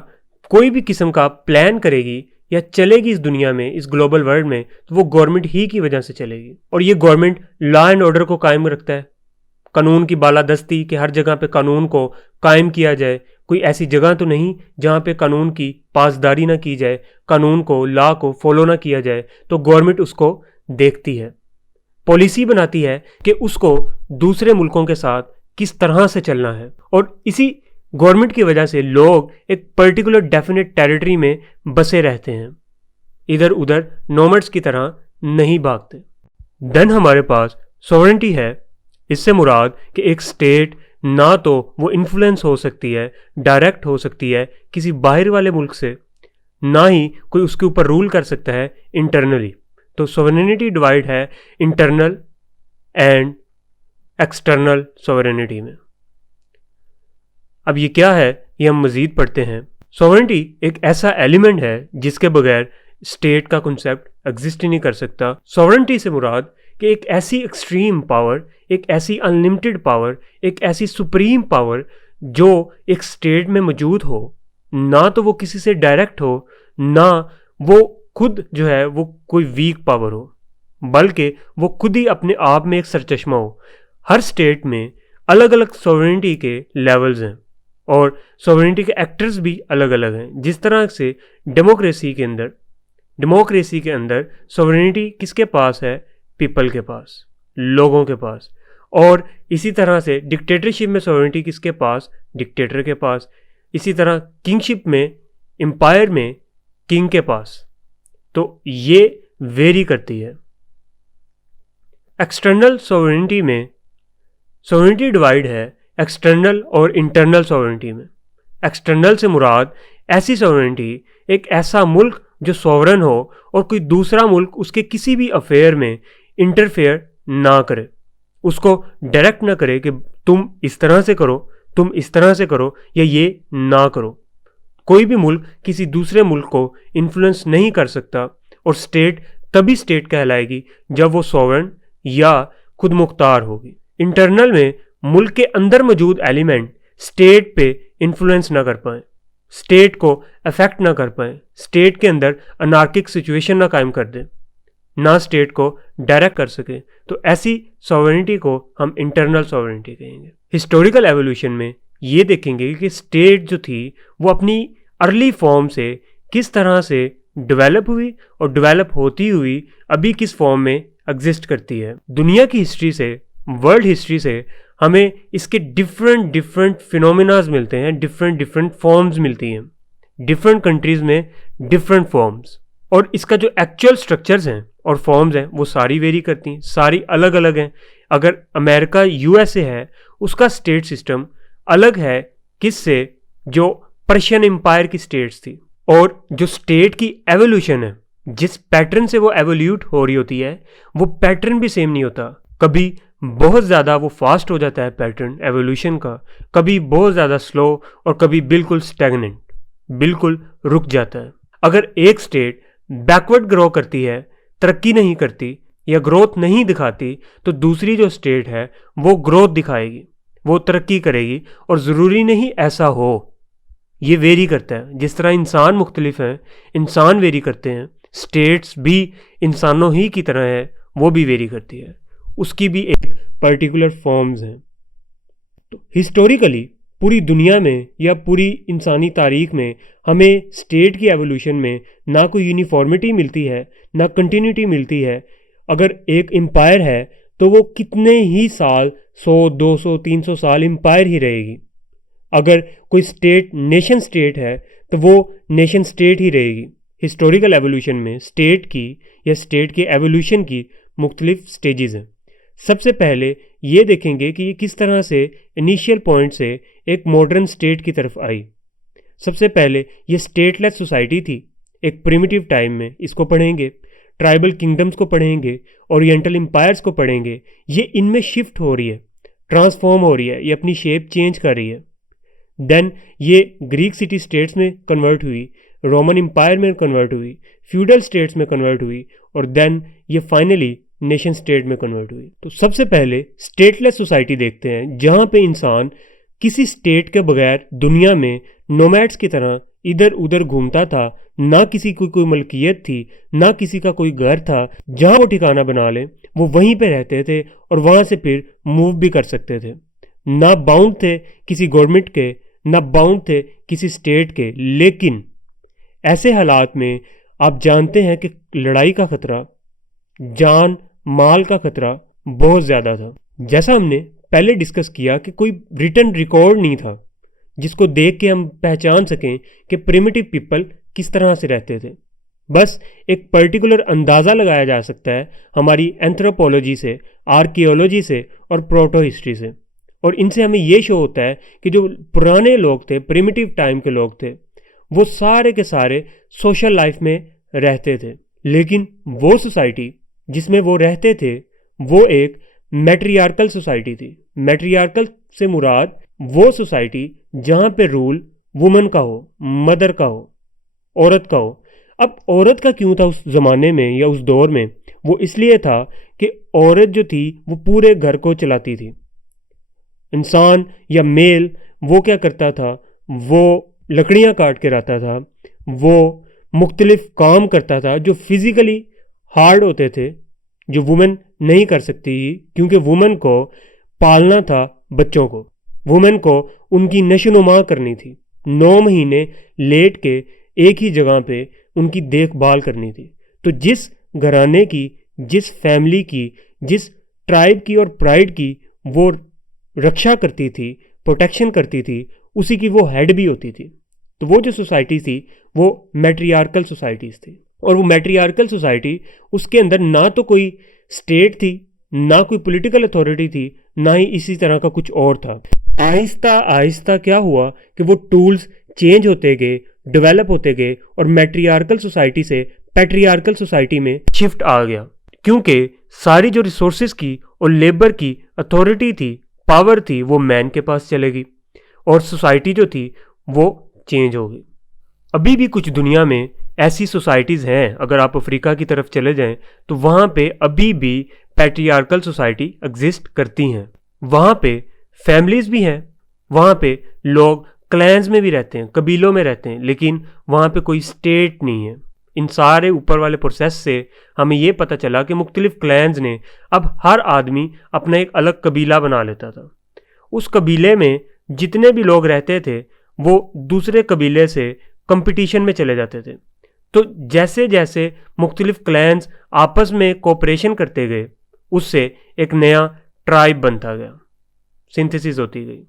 कोई भी किस्म का प्लान करेगी या चलेगी इस दुनिया में, इस ग्लोबल वर्ल्ड में, तो वो गवर्नमेंट ही की वजह से चलेगी। और ये गवर्नमेंट लॉ एंड ऑर्डर को कायम रखता है, कानून की बालादस्ती, कि हर जगह पे कानून को कायम किया जाए। कोई ऐसी जगह तो नहीं जहाँ पे कानून की पासदारी ना की जाए, कानून को, लॉ को फॉलो ना किया जाए, तो गवर्नमेंट उसको देखती है, पॉलिसी बनाती है कि उसको दूसरे मुल्कों के साथ किस तरह से चलना है। और इसी गवर्नमेंट की वजह से लोग एक पर्टिकुलर डेफिनेट टेरिटरी में बसे रहते हैं, इधर उधर नोमैड्स की तरह नहीं भागते। देन हमारे पास सॉवरेनिटी है। इससे मुराद कि एक स्टेट ना तो वो इन्फ्लुएंस हो सकती है, डायरेक्ट हो सकती है किसी बाहर वाले मुल्क से, ना ही कोई उसके ऊपर रूल कर सकता है इंटरनली। तो सॉवरेनिटी डिवाइड है इंटरनल एंड एक्सटर्नल सॉवरेनिटी में। अब ये क्या है ये हम मज़ीद पढ़ते हैं। सॉवरेनिटी एक ऐसा एलिमेंट है जिसके बगैर स्टेट का कॉन्सेप्ट एग्जिस्ट ही नहीं कर सकता। सॉवरेनिटी से मुराद कि एक ऐसी एक्सट्रीम पावर, एक ऐसी अनलिमिटेड पावर, एक ऐसी सुप्रीम पावर जो एक स्टेट में मौजूद हो, ना तो वो किसी से डायरेक्ट हो, ना वो खुद जो है वो कोई वीक पावर हो, बल्कि वो खुद ही अपने आप में एक सरचश्मा हो। हर स्टेट में अलग अलग सॉवरेनिटी के लेवल्स हैं और सॉवरेनिटी के एक्टर्स भी अलग अलग हैं। जिस तरह से डेमोक्रेसी के अंदर सॉवरेनिटी किसके पास है? पीपल के पास, लोगों के पास। और इसी तरह से डिक्टेटरशिप में सॉवरेनिटी किसके पास? डिक्टेटर के पास। इसी तरह किंगशिप में, एम्पायर में किंग के पास। तो ये वेरी करती है। एक्सटर्नल सॉवरेनिटी में सॉवरेनिटी डिवाइड है एक्सटर्नल और इंटरनल सॉवरेनिटी में। एक्सटर्नल से मुराद ऐसी सॉवरेनिटी, एक ऐसा मुल्क जो सॉवरन हो और कोई दूसरा मुल्क उसके किसी भी अफेयर में इंटरफेयर ना करे, उसको डायरेक्ट ना करे कि तुम इस तरह से करो, तुम इस तरह से करो या ये ना करो। कोई भी मुल्क किसी दूसरे मुल्क को इन्फ्लुएंस नहीं कर सकता और स्टेट तभी स्टेट कहलाएगी जब वो सॉवरन या खुद मुख्तार होगी। इंटरनल में मुल्क के अंदर मौजूद एलिमेंट स्टेट पे इन्फ्लुएंस ना कर पाए, स्टेट को अफेक्ट ना कर पाए, स्टेट के अंदर अनार्किक सिचुएशन ना कायम कर दे, ना स्टेट को डायरेक्ट कर सके, तो ऐसी सॉवरेनिटी को हम इंटरनल सॉवरेनिटी कहेंगे। हिस्टोरिकल एवोल्यूशन में ये देखेंगे कि स्टेट जो थी वो अपनी अर्ली फॉर्म से किस तरह से डेवलप हुई और डेवलप होती हुई अभी किस फॉर्म में एग्जिस्ट करती है। दुनिया की हिस्ट्री से, वर्ल्ड हिस्ट्री से हमें इसके डिफरेंट फिनोमिनाज मिलते हैं, डिफरेंट फॉर्म्स मिलती हैं, डिफरेंट कंट्रीज़ में डिफरेंट फॉर्म्स। और इसका जो एक्चुअल स्ट्रक्चर्स हैं और फॉर्म्स हैं वो सारी वेरी करती हैं, सारी अलग अलग हैं। अगर अमेरिका यूएसए है, उसका स्टेट सिस्टम अलग है किससे? जो पर्शियन एम्पायर की स्टेट्स थी। और जो स्टेट की एवोल्यूशन है, जिस पैटर्न से वो एवोल्यूट हो रही होती है, वो पैटर्न भी सेम नहीं होता। कभी बहुत ज़्यादा वो फास्ट हो जाता है पैटर्न एवोल्यूशन का, कभी बहुत ज़्यादा स्लो और कभी बिल्कुल स्टैग्नेंट, बिल्कुल रुक जाता है। अगर एक स्टेट बैकवर्ड ग्रो करती है, तरक्की नहीं करती या ग्रोथ नहीं दिखाती, तो दूसरी जो स्टेट है वो ग्रोथ दिखाएगी, वो तरक्की करेगी। और ज़रूरी नहीं ऐसा हो, ये वेरी करता है। जिस तरह इंसान मुख्तलिफ हैं, इंसान वेरी करते हैं, स्टेट्स भी इंसानों ही की तरह है, वो भी वेरी करती है, उसकी भी एक पर्टिकुलर फॉर्म्स हैं। तो हिस्टोरिकली पूरी दुनिया में या पूरी इंसानी तारीख में हमें स्टेट की एवोल्यूशन में ना कोई यूनिफॉर्मिटी मिलती है, ना कंटिन्यूटी मिलती है। अगर एक एम्पायर है तो वो कितने ही साल, 100, 200, 300 साल एम्पायर ही रहेगी। अगर कोई स्टेट नेशन स्टेट है तो वो नेशन स्टेट ही रहेगी। हिस्टोरिकल एवोल्यूशन में स्टेट की या स्टेट के एवोल्यूशन की मुख्तलिफ स्टेजेस हैं। सबसे पहले ये देखेंगे कि ये किस तरह से इनिशियल पॉइंट से एक मॉडर्न स्टेट की तरफ आई। सबसे पहले ये स्टेटलेस सोसाइटी थी एक प्रिमिटिव टाइम में, इसको पढ़ेंगे। ट्राइबल किंगडम्स को पढ़ेंगे, ओरिएंटल एम्पायर्स को पढ़ेंगे। ये इनमें शिफ्ट हो रही है, ट्रांसफॉर्म हो रही है, ये अपनी शेप चेंज कर रही है। देन ये ग्रीक सिटी स्टेट्स में कन्वर्ट हुई, रोमन एम्पायर में कन्वर्ट हुई, फ्यूडल स्टेट्स में कन्वर्ट हुई और देन ये फाइनली नेशन स्टेट में कन्वर्ट हुई। तो सबसे पहले स्टेटलेस सोसाइटी देखते हैं, जहाँ पे इंसान किसी स्टेट के बगैर दुनिया में नोमैड्स की तरह इधर उधर घूमता था। ना किसी की कोई मलकियत थी, ना किसी का कोई घर था। जहाँ वो ठिकाना बना ले वो वहीं पे रहते थे और वहाँ से फिर मूव भी कर सकते थे। ना बाउंड थे किसी गवर्नमेंट के, ना बाउंड थे किसी स्टेट के। लेकिन ऐसे हालात में आप जानते हैं कि लड़ाई का खतरा, जान माल का खतरा बहुत ज़्यादा था। जैसा हमने पहले डिस्कस किया कि कोई रिटन रिकॉर्ड नहीं था जिसको देख के हम पहचान सकें कि प्रिमिटिव पीपल किस तरह से रहते थे। बस एक पर्टिकुलर अंदाज़ा लगाया जा सकता है हमारी एंथ्रोपोलॉजी से, आर्कियोलॉजी से और प्रोटो हिस्ट्री से। और इनसे हमें ये शो होता है कि जो पुराने लोग थे, प्रिमिटिव टाइम के लोग थे, वो सारे के सारे सोशल लाइफ में रहते थे। लेकिन वो सोसाइटी जिसमें वो रहते थे वो एक मैट्रियार्कल सोसाइटी थी। मैट्रियार्कल से मुराद वो सोसाइटी जहाँ पे रूल वुमन का हो, मदर का हो, औरत का हो। अब औरत का क्यों था उस ज़माने में या उस दौर में? वो इसलिए था कि औरत जो थी वो पूरे घर को चलाती थी। इंसान या मेल वो क्या करता था? वो लकड़ियाँ काट के लाता था, वो मुख्तलिफ काम करता था जो फिज़िकली हार्ड होते थे, जो वुमेन नहीं कर सकती, क्योंकि वुमेन को पालना था बच्चों को। वुमेन को उनकी नशोनुमा करनी थी, 9 महीने लेट के एक ही जगह पे उनकी देखभाल करनी थी। तो जिस घराने की, जिस फैमिली की, जिस ट्राइब की और प्राइड की वो रक्षा करती थी, प्रोटेक्शन करती थी, उसी की वो हेड भी होती थी। तो वो जो सोसाइटी थी वो मैट्रियार्कल सोसाइटीज़ थी। और वो मैट्रियार्कल सोसाइटी, उसके अंदर ना तो कोई स्टेट थी, ना कोई पॉलिटिकल अथॉरिटी थी, ना ही इसी तरह का कुछ और था। आहिस्ता आहिस्ता क्या हुआ कि वो टूल्स चेंज होते गए, डेवलप होते गए और मैट्रियार्कल सोसाइटी से पैट्रियार्कल सोसाइटी में शिफ्ट आ गया, क्योंकि सारी जो रिसोर्सेज की और लेबर की अथॉरिटी थी, पावर थी, वो मैन के पास चलेगी और सोसाइटी जो थी वो चेंज हो गई। अभी भी कुछ दुनिया में ऐसी सोसाइटीज़ हैं, अगर आप अफ्रीका की तरफ चले जाएं तो वहाँ पे अभी भी पैट्रियार्कल सोसाइटी एग्जिस्ट करती हैं। वहाँ पे फैमिलीज़ भी हैं, वहाँ पे लोग क्लैंस में भी रहते हैं, कबीलों में रहते हैं, लेकिन वहाँ पे कोई स्टेट नहीं है। इन सारे ऊपर वाले प्रोसेस से हमें ये पता चला कि मुख्तलिफ क्लैंस ने अब हर आदमी अपना एक अलग कबीला बना लेता था। उस कबीले में जितने भी लोग रहते थे वो दूसरे कबीले से कंपटीशन में चले जाते थे। तो जैसे जैसे मुख्तलिफ क्लैंस आपस में कोऑपरेशन करते गए, उससे एक नया ट्राइब बनता गया, सिंथेसिस होती गई।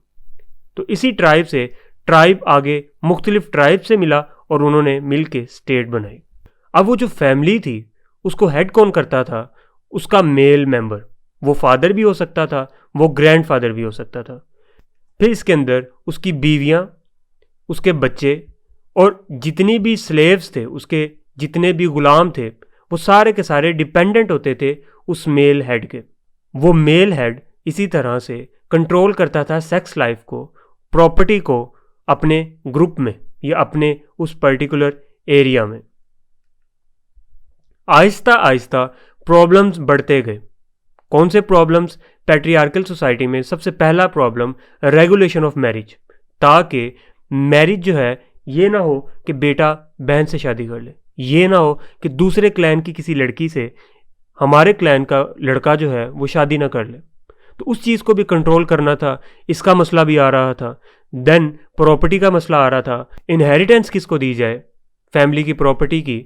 तो इसी ट्राइब से ट्राइब आगे मुख्तलिफ ट्राइब से मिला और उन्होंने मिल के स्टेट बनाई। अब वो जो फैमिली थी उसको हेड कौन करता था? उसका मेल मेंबर। वो फादर भी हो सकता था, वो ग्रैंड फादर भी हो सकता था। फिर इसके अंदर उसकी बीवियाँ, उसके बच्चे और जितनी भी स्लेव्स थे, उसके जितने भी गुलाम थे, वो सारे के सारे डिपेंडेंट होते थे उस मेल हेड के। वो मेल हेड इसी तरह से कंट्रोल करता था सेक्स लाइफ को, प्रॉपर्टी को अपने ग्रुप में या अपने उस पर्टिकुलर एरिया में। आहिस्ता आहिस्ता प्रॉब्लम्स बढ़ते गए। कौन से प्रॉब्लम्स? पैट्रियार्कल सोसाइटी में सबसे पहला प्रॉब्लम रेगुलेशन ऑफ मैरिज, ताकि मैरिज जो है ये ना हो कि बेटा बहन से शादी कर ले, ये ना हो कि दूसरे क्लैन की किसी लड़की से हमारे क्लैन का लड़का जो है वो शादी ना कर ले। तो उस चीज़ को भी कंट्रोल करना था, इसका मसला भी आ रहा था। देन प्रॉपर्टी का मसला आ रहा था, इनहेरिटेंस किसको दी जाए फैमिली की प्रॉपर्टी की।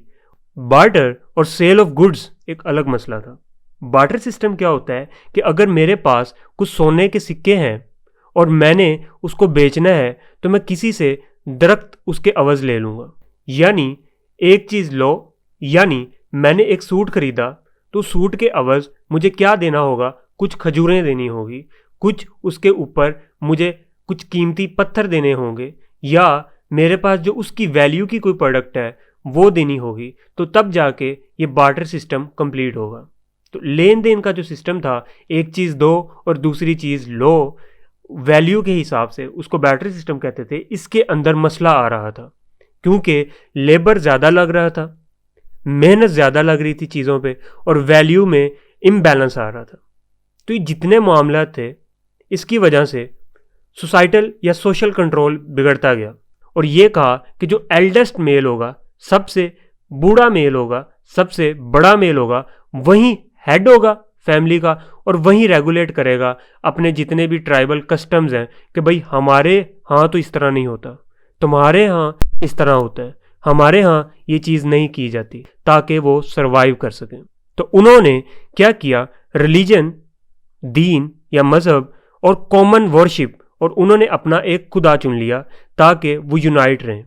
बार्टर और सेल ऑफ गुड्स एक अलग मसला था। बार्टर सिस्टम क्या होता है कि अगर मेरे पास कुछ सोने के सिक्के हैं और मैंने उसको बेचना है तो मैं किसी से दरख्त उसके अवज़ ले लूँगा। यानी एक चीज़ लो, यानी मैंने एक सूट खरीदा तो सूट के अवज़ मुझे क्या देना होगा? कुछ खजूरें देनी होगी, कुछ उसके ऊपर मुझे कुछ कीमती पत्थर देने होंगे, या मेरे पास जो उसकी वैल्यू की कोई प्रोडक्ट है वो देनी होगी, तो तब जाके ये बार्टर सिस्टम कंप्लीट होगा। तो लेन देन का जो सिस्टम था, एक चीज़ दो और दूसरी चीज़ लो, वैल्यू के हिसाब से, उसको बार्टर सिस्टम कहते थे। इसके अंदर मसला आ रहा था क्योंकि लेबर ज़्यादा लग रहा था, मेहनत ज़्यादा लग रही थी चीज़ों पे, और वैल्यू में इम्बैलेंस आ रहा था। तो ये जितने मामला थे, इसकी वजह से सोसाइटल या सोशल कंट्रोल बिगड़ता गया और ये कहा कि जो एल्डेस्ट मेल होगा, सबसे बूढ़ा मेल होगा, सबसे बड़ा मेल होगा, वही हेड होगा फैमिली का और वही रेगुलेट करेगा अपने जितने भी ट्राइबल कस्टम्स हैं कि भाई हमारे यहाँ तो इस तरह नहीं होता, तुम्हारे यहाँ इस तरह होता है, हमारे यहाँ ये चीज़ नहीं की जाती, ताकि वो सरवाइव कर सकें। तो उन्होंने क्या किया? रिलीजन, दीन या मज़हब और कॉमन वर्शिप, और उन्होंने अपना एक खुदा चुन लिया ताकि वो यूनाइट रहें,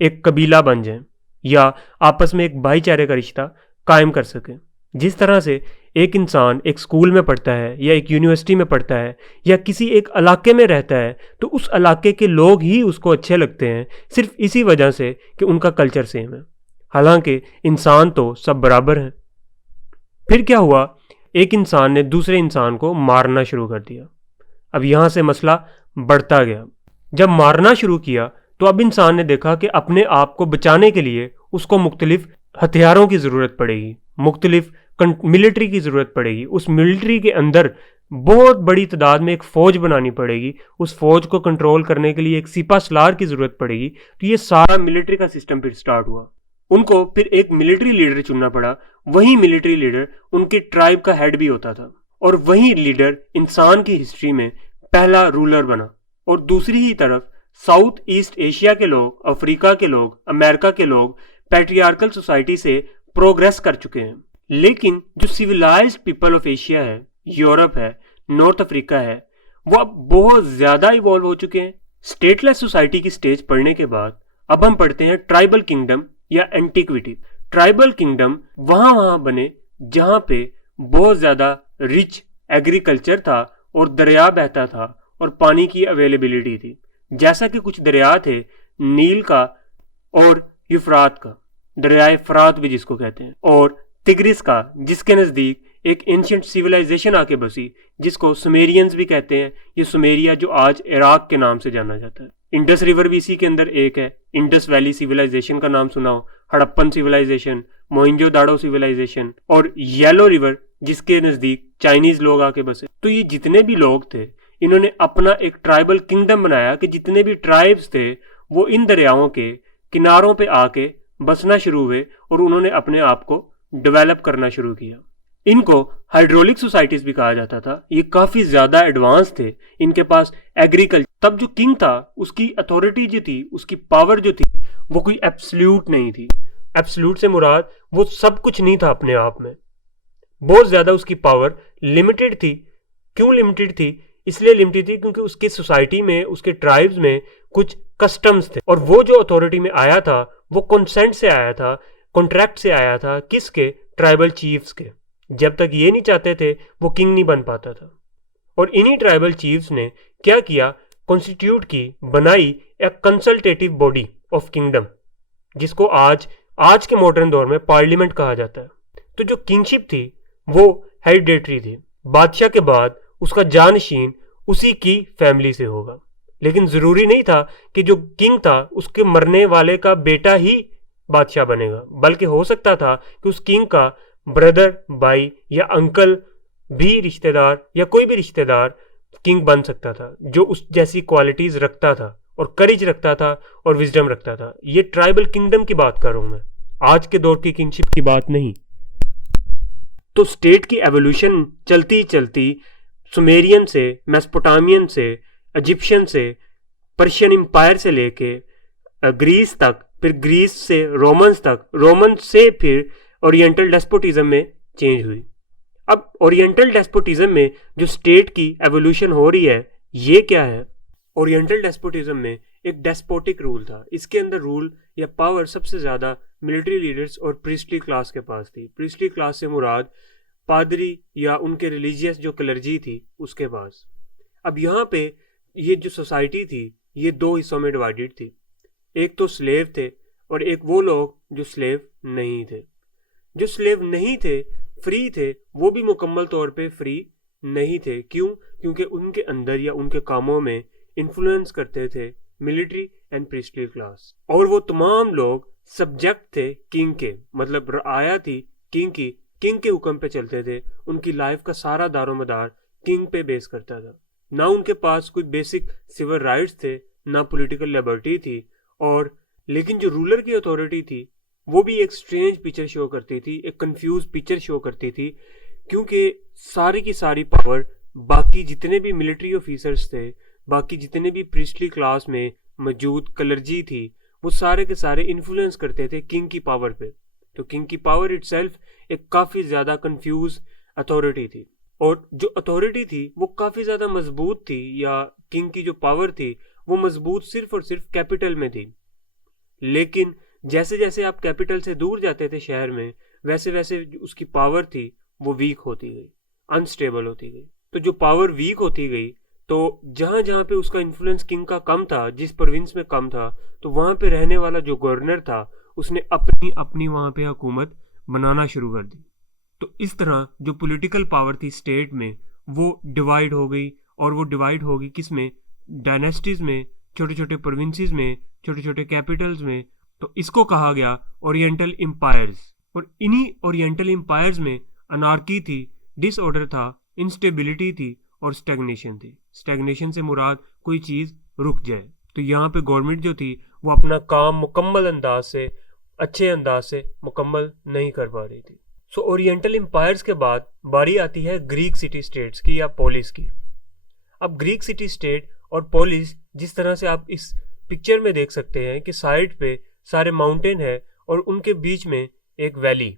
एक कबीला बन जाएं या आपस में एक भाईचारे का रिश्ता कायम कर सकें। जिस तरह से एक इंसान एक स्कूल में पढ़ता है या एक यूनिवर्सिटी में पढ़ता है या किसी एक इलाके में रहता है तो उस इलाके के लोग ही उसको अच्छे लगते हैं, सिर्फ इसी वजह से कि उनका कल्चर सेम है। हालांकि इंसान तो सब बराबर हैं। फिर क्या हुआ? एक इंसान ने दूसरे इंसान को मारना शुरू कर दिया। अब यहाँ से मसला बढ़ता गया। जब मारना शुरू किया तो अब इंसान ने देखा कि अपने आप को बचाने के लिए उसको मुख्तलिफ हथियारों की ज़रूरत पड़ेगी, मुख्तलिफ मिलिट्री की ज़रूरत पड़ेगी। उस मिलिट्री के अंदर बहुत बड़ी तादाद में एक फ़ौज बनानी पड़ेगी, उस फ़ौज को कंट्रोल करने के लिए एक सिपा सलार की ज़रूरत पड़ेगी। तो ये सारा मिलिट्री का सिस्टम फिर स्टार्ट हुआ। उनको फिर एक मिलिट्री लीडर चुनना पड़ा। वही मिलिट्री लीडर उनके ट्राइब का हेड भी होता था और वही लीडर इंसान की हिस्ट्री में पहला रूलर बना और दूसरी ही तरफ साउथ ईस्ट एशिया के लोग, अफ्रीका के लोग, अमेरिका के लोग पैट्रियार्कल सोसाइटी से प्रोग्रेस कर चुके हैं। लेकिन जो सिविलाइज्ड पीपल ऑफ एशिया है, यूरोप है, नॉर्थ अफ्रीका है, वो अब बहुत ज्यादा इवॉल्व हो चुके हैं। स्टेटलेस सोसाइटी की स्टेज पढ़ने के बाद अब हम पढ़ते हैं ट्राइबल किंगडम या एंटिक्विटी। ट्राइबल किंगडम वहां बने जहां पे बहुत ज्यादा रिच एग्रीकल्चर था और दरिया बहता था और पानी की अवेलेबिलिटी थी। जैसा कि कुछ दरिया थे, नील का और यूफ्रात का, दरियाए फरात भी जिसको कहते हैं, और तिग्रिस का, जिसके नजदीक एक एंशियंट सिविलाइजेशन आके बसी जिसको सुमेरियंस भी कहते हैं। ये सुमेरिया जो आज इराक के नाम से जाना जाता है। इंडस रिवर भी इसी के अंदर एक है। इंडस वैली सिविलाइजेशन का नाम सुना हो, हड़प्पन सिविलाइजेशन, मोइंजोदाड़ो सिविलाइजेशन, और येलो रिवर जिसके नजदीक चाइनीज लोग आके बसे। तो ये जितने भी लोग थे, इन्होंने अपना एक ट्राइबल किंगडम बनाया कि जितने भी ट्राइब्स थे वो इन दरियाओं के किनारों पे आके बसना शुरू हुए और उन्होंने अपने आप को डेवलप करना शुरू किया। इनको हाइड्रोलिक सोसाइटीज भी कहा जाता था। ये काफी ज्यादा एडवांस थे। इनके पास एग्रीकल्चर, तब जो किंग था उसकी अथॉरिटी जो थी, उसकी पावर जो थी, वो कोई एब्सोल्यूट नहीं थी। एब्सोल्यूट से मुराद वो सब कुछ नहीं था अपने आप में। बहुत ज्यादा उसकी पावर लिमिटेड थी। क्यों लिमिटेड थी? इसलिए लिमिटेड थी क्योंकि उसकी सोसाइटी में, उसके ट्राइब्स में कुछ कस्टम्स थे और वो जो अथॉरिटी में आया था वो कंसेंट से आया था, कॉन्ट्रैक्ट से आया था। किसके? ट्राइबल चीफ्स के। जब तक ये नहीं चाहते थे वो किंग नहीं बन पाता था। और इन्हीं ट्राइबल चीफ्स ने क्या किया? कॉन्स्टिट्यूट की, बनाई एक कंसल्टेटिव बॉडी ऑफ किंगडम, जिसको आज के मॉडर्न दौर में पार्लियामेंट कहा जाता है। तो जो किंगशिप थी वो हेरिडेटरी थी। बादशाह के बाद उसका जानशीन उसी की फैमिली से होगा। लेकिन जरूरी नहीं था कि जो किंग था उसके मरने वाले का बेटा ही बादशाह बनेगा, बल्कि हो सकता था कि उस किंग का ब्रदर, भाई या अंकल भी रिश्तेदार या कोई भी रिश्तेदार किंग बन सकता था जो उस जैसी क्वालिटीज रखता था और करेज रखता था और विजडम रखता था। ये ट्राइबल किंगडम की बात कर रहा हूं मैं, आज के दौर की किंगशिप की बात नहीं। तो स्टेट की एवोल्यूशन चलती चलती सुमेरियन से, मेसोपोटामियन से, इजिप्शियन से, पर्शियन एम्पायर से लेके ग्रीस तक, फिर ग्रीस से रोमन्स तक, रोमन से फिर ओरिएंटल डेस्पोटिज्म में चेंज हुई। अब ओरिएंटल डेस्पोटिज्म में जो स्टेट की एवोल्यूशन हो रही है, ये क्या है? ओरिएंटल डेस्पोटिज्म में एक डेस्पोटिक रूल था। इसके अंदर रूल या पावर सबसे ज्यादा मिलिट्री लीडर्स और प्रीस्टली क्लास के पास थी। प्रीस्टली क्लास से मुराद पादरी या उनके रिलीजियस जो क्लर्जी थी उसके पास। अब यहाँ पे ये जो सोसाइटी थी ये दो हिस्सों में डिवाइडेड थी। एक तो स्लेव थे और एक वो लोग जो स्लेव नहीं थे। जो स्लेव नहीं थे, फ्री थे, वो भी मुकम्मल तौर पे फ्री नहीं थे। क्यों? क्योंकि उनके अंदर या उनके कामों में इन्फ्लुएंस करते थे मिलिट्री एंड प्रीस्टली क्लास। और वो तमाम लोग सब्जेक्ट थे किंग के, मतलब रआया थी किंग की, किंग के हुक्म पे चलते थे। उनकी लाइफ का सारा दारोमदार किंग पे बेस करता था। ना उनके पास कोई बेसिक सिविल राइट्स थे, ना पॉलिटिकल लिबर्टी थी। और लेकिन जो रूलर की अथॉरिटी थी वो भी एक स्ट्रेंज पिक्चर शो करती थी, एक कंफ्यूज पिक्चर शो करती थी, क्योंकि सारी की सारी पावर बाकी जितने भी मिलिट्री ऑफिसर्स थे, बाकी जितने भी प्रीस्टली क्लास में मौजूद क्लर्जी थी, वो सारे के सारे इन्फ्लुएंस करते थे किंग की पावर पे। तो किंग की पावर इटसेल्फ एक काफ़ी ज़्यादा कंफ्यूज अथॉरिटी थी। और जो अथॉरिटी थी वो काफ़ी ज़्यादा मजबूत थी, या किंग की जो पावर थी वो मजबूत सिर्फ और सिर्फ कैपिटल में थी। लेकिन जैसे जैसे आप कैपिटल से दूर जाते थे शहर में, वैसे वैसे उसकी पावर थी वो वीक होती गई, अनस्टेबल होती गई। तो जो पावर वीक होती गई, तो जहाँ जहाँ पे उसका इन्फ्लुएंस किंग का कम था, जिस प्रोविंस में कम था, तो वहाँ पे रहने वाला जो गवर्नर था उसने अपनी अपनी वहाँ पे हुकूमत बनाना शुरू कर दी। तो इस तरह जो पॉलिटिकल पावर थी स्टेट में वो डिवाइड हो गई। और वो डिवाइड होगी किस में? डायनेस्टीज में, छोटे छोटे प्रोविंसेस में, छोटे छोटे कैपिटल्स में। तो इसको कहा गया ओरिएंटल एम्पायर्स। और इन्हीं ओरिएंटल एम्पायर्स में अनार्की थी, डिसऑर्डर था, इंस्टेबिलिटी थी और स्टैग्नेशन थी। स्टैग्नेशन से मुराद कोई चीज़ रुक जाए। तो यहाँ पे गवर्नमेंट जो थी वो अपना काम मुकम्मल अंदाज से, अच्छे अंदाज से मुकम्मल नहीं कर पा रही थी। सो ओरिएंटल एम्पायर्स के बाद बारी आती है ग्रीक सिटी स्टेट्स की या पोलिस की। अब ग्रीक सिटी स्टेट और पोलिस, जिस तरह से आप इस पिक्चर में देख सकते हैं कि साइड पे सारे माउंटेन है और उनके बीच में एक वैली,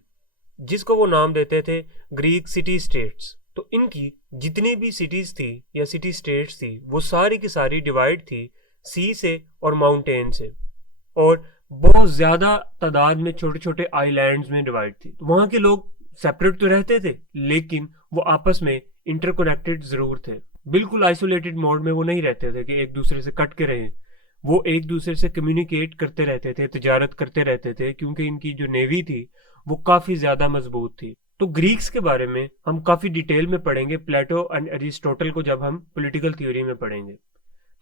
जिसको वो नाम देते थे ग्रीक सिटी स्टेट्स। तो इनकी जितनी भी सिटीज थी या सिटी स्टेट्स थी वो सारी की सारी डिवाइड थी सी से और माउंटेन से, और बहुत ज्यादा तादाद में छोटे छोटे आइलैंड्स में डिवाइड थी। तो वहां के लोग सेपरेट तो रहते थे लेकिन वो आपस में इंटरकनेक्टेड जरूर थे। बिल्कुल आइसोलेटेड मोड में वो नहीं रहते थे कि एक दूसरे से कट के रहें। वो एक दूसरे से कम्युनिकेट करते रहते थे, तिजारत करते रहते थे, क्योंकि इनकी जो नेवी थी वो काफी ज्यादा मजबूत थी। तो ग्रीक्स के बारे में हम काफी डिटेल में पढ़ेंगे प्लेटो एंड एरिस्टोटल को जब हम पॉलिटिकल थ्योरी में पढ़ेंगे।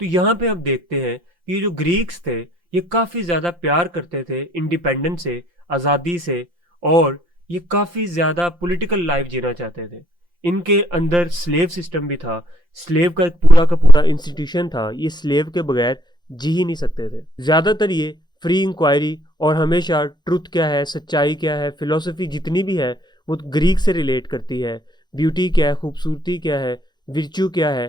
तो यहाँ पे हम देखते हैं कि ये जो ग्रीक्स थे ये काफी ज्यादा प्यार करते थे इंडिपेंडेंस से, आजादी से, और ये काफी ज्यादा पॉलिटिकल लाइफ जीना चाहते थे। इनके अंदर स्लेव सिस्टम भी था, स्लेव का का पूरा इंस्टीट्यूशन था, ये स्लेव के बगैर जी ही नहीं सकते थे। ज्यादातर ये फ्री इंक्वायरी और हमेशा ट्रुथ क्या है, सच्चाई क्या है, फिलोसफी जितनी भी है वो ग्रीक से रिलेट करती है। ब्यूटी क्या है, खूबसूरती क्या है, विर्च्यू क्या है,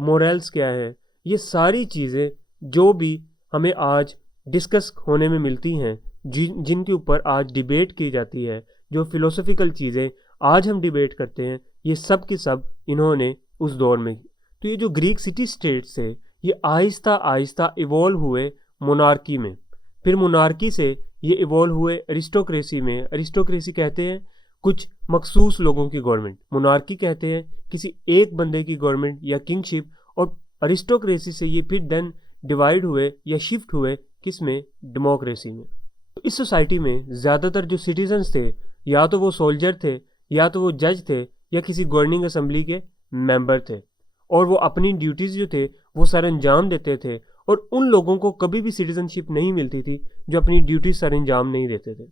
मोरल्स क्या है, ये सारी चीज़ें जो भी हमें आज डिस्कस होने में मिलती हैं, जिनके ऊपर आज डिबेट की जाती है, जो फिलोसफिकल चीज़ें आज हम डिबेट करते हैं, ये सब की सब इन्होंने उस दौर में की। तो ये जो ग्रीक सिटी स्टेट्स थे ये आहिस्ता आहिस्ता इवॉल्व हुए मोनार्की में, फिर मोनार्की से ये इवॉल्व हुए अरिस्टोक्रेसी में। अरिस्टोक्रेसी कहते हैं कुछ मखसूस लोगों की गवर्नमेंट, मोनार्की कहते हैं किसी एक बंदे की गवर्नमेंट या किंगशिप, और अरिस्टोक्रेसी से ये फिर देन डिवाइड हुए या शिफ्ट हुए किस में, डेमोक्रेसी में। तो इस सोसाइटी में ज़्यादातर जो सिटीजन्स थे या तो वो सोल्जर थे, या तो वो जज थे, या किसी गवर्निंग असेंबली के मेंबर थे, और वो अपनी ड्यूटीज़ जो थे वो सर अंजाम देते थे। और उन लोगों को कभी भी सिटीजनशिप नहीं मिलती थी जो अपनी ड्यूटी सर अंजाम नहीं देते थे।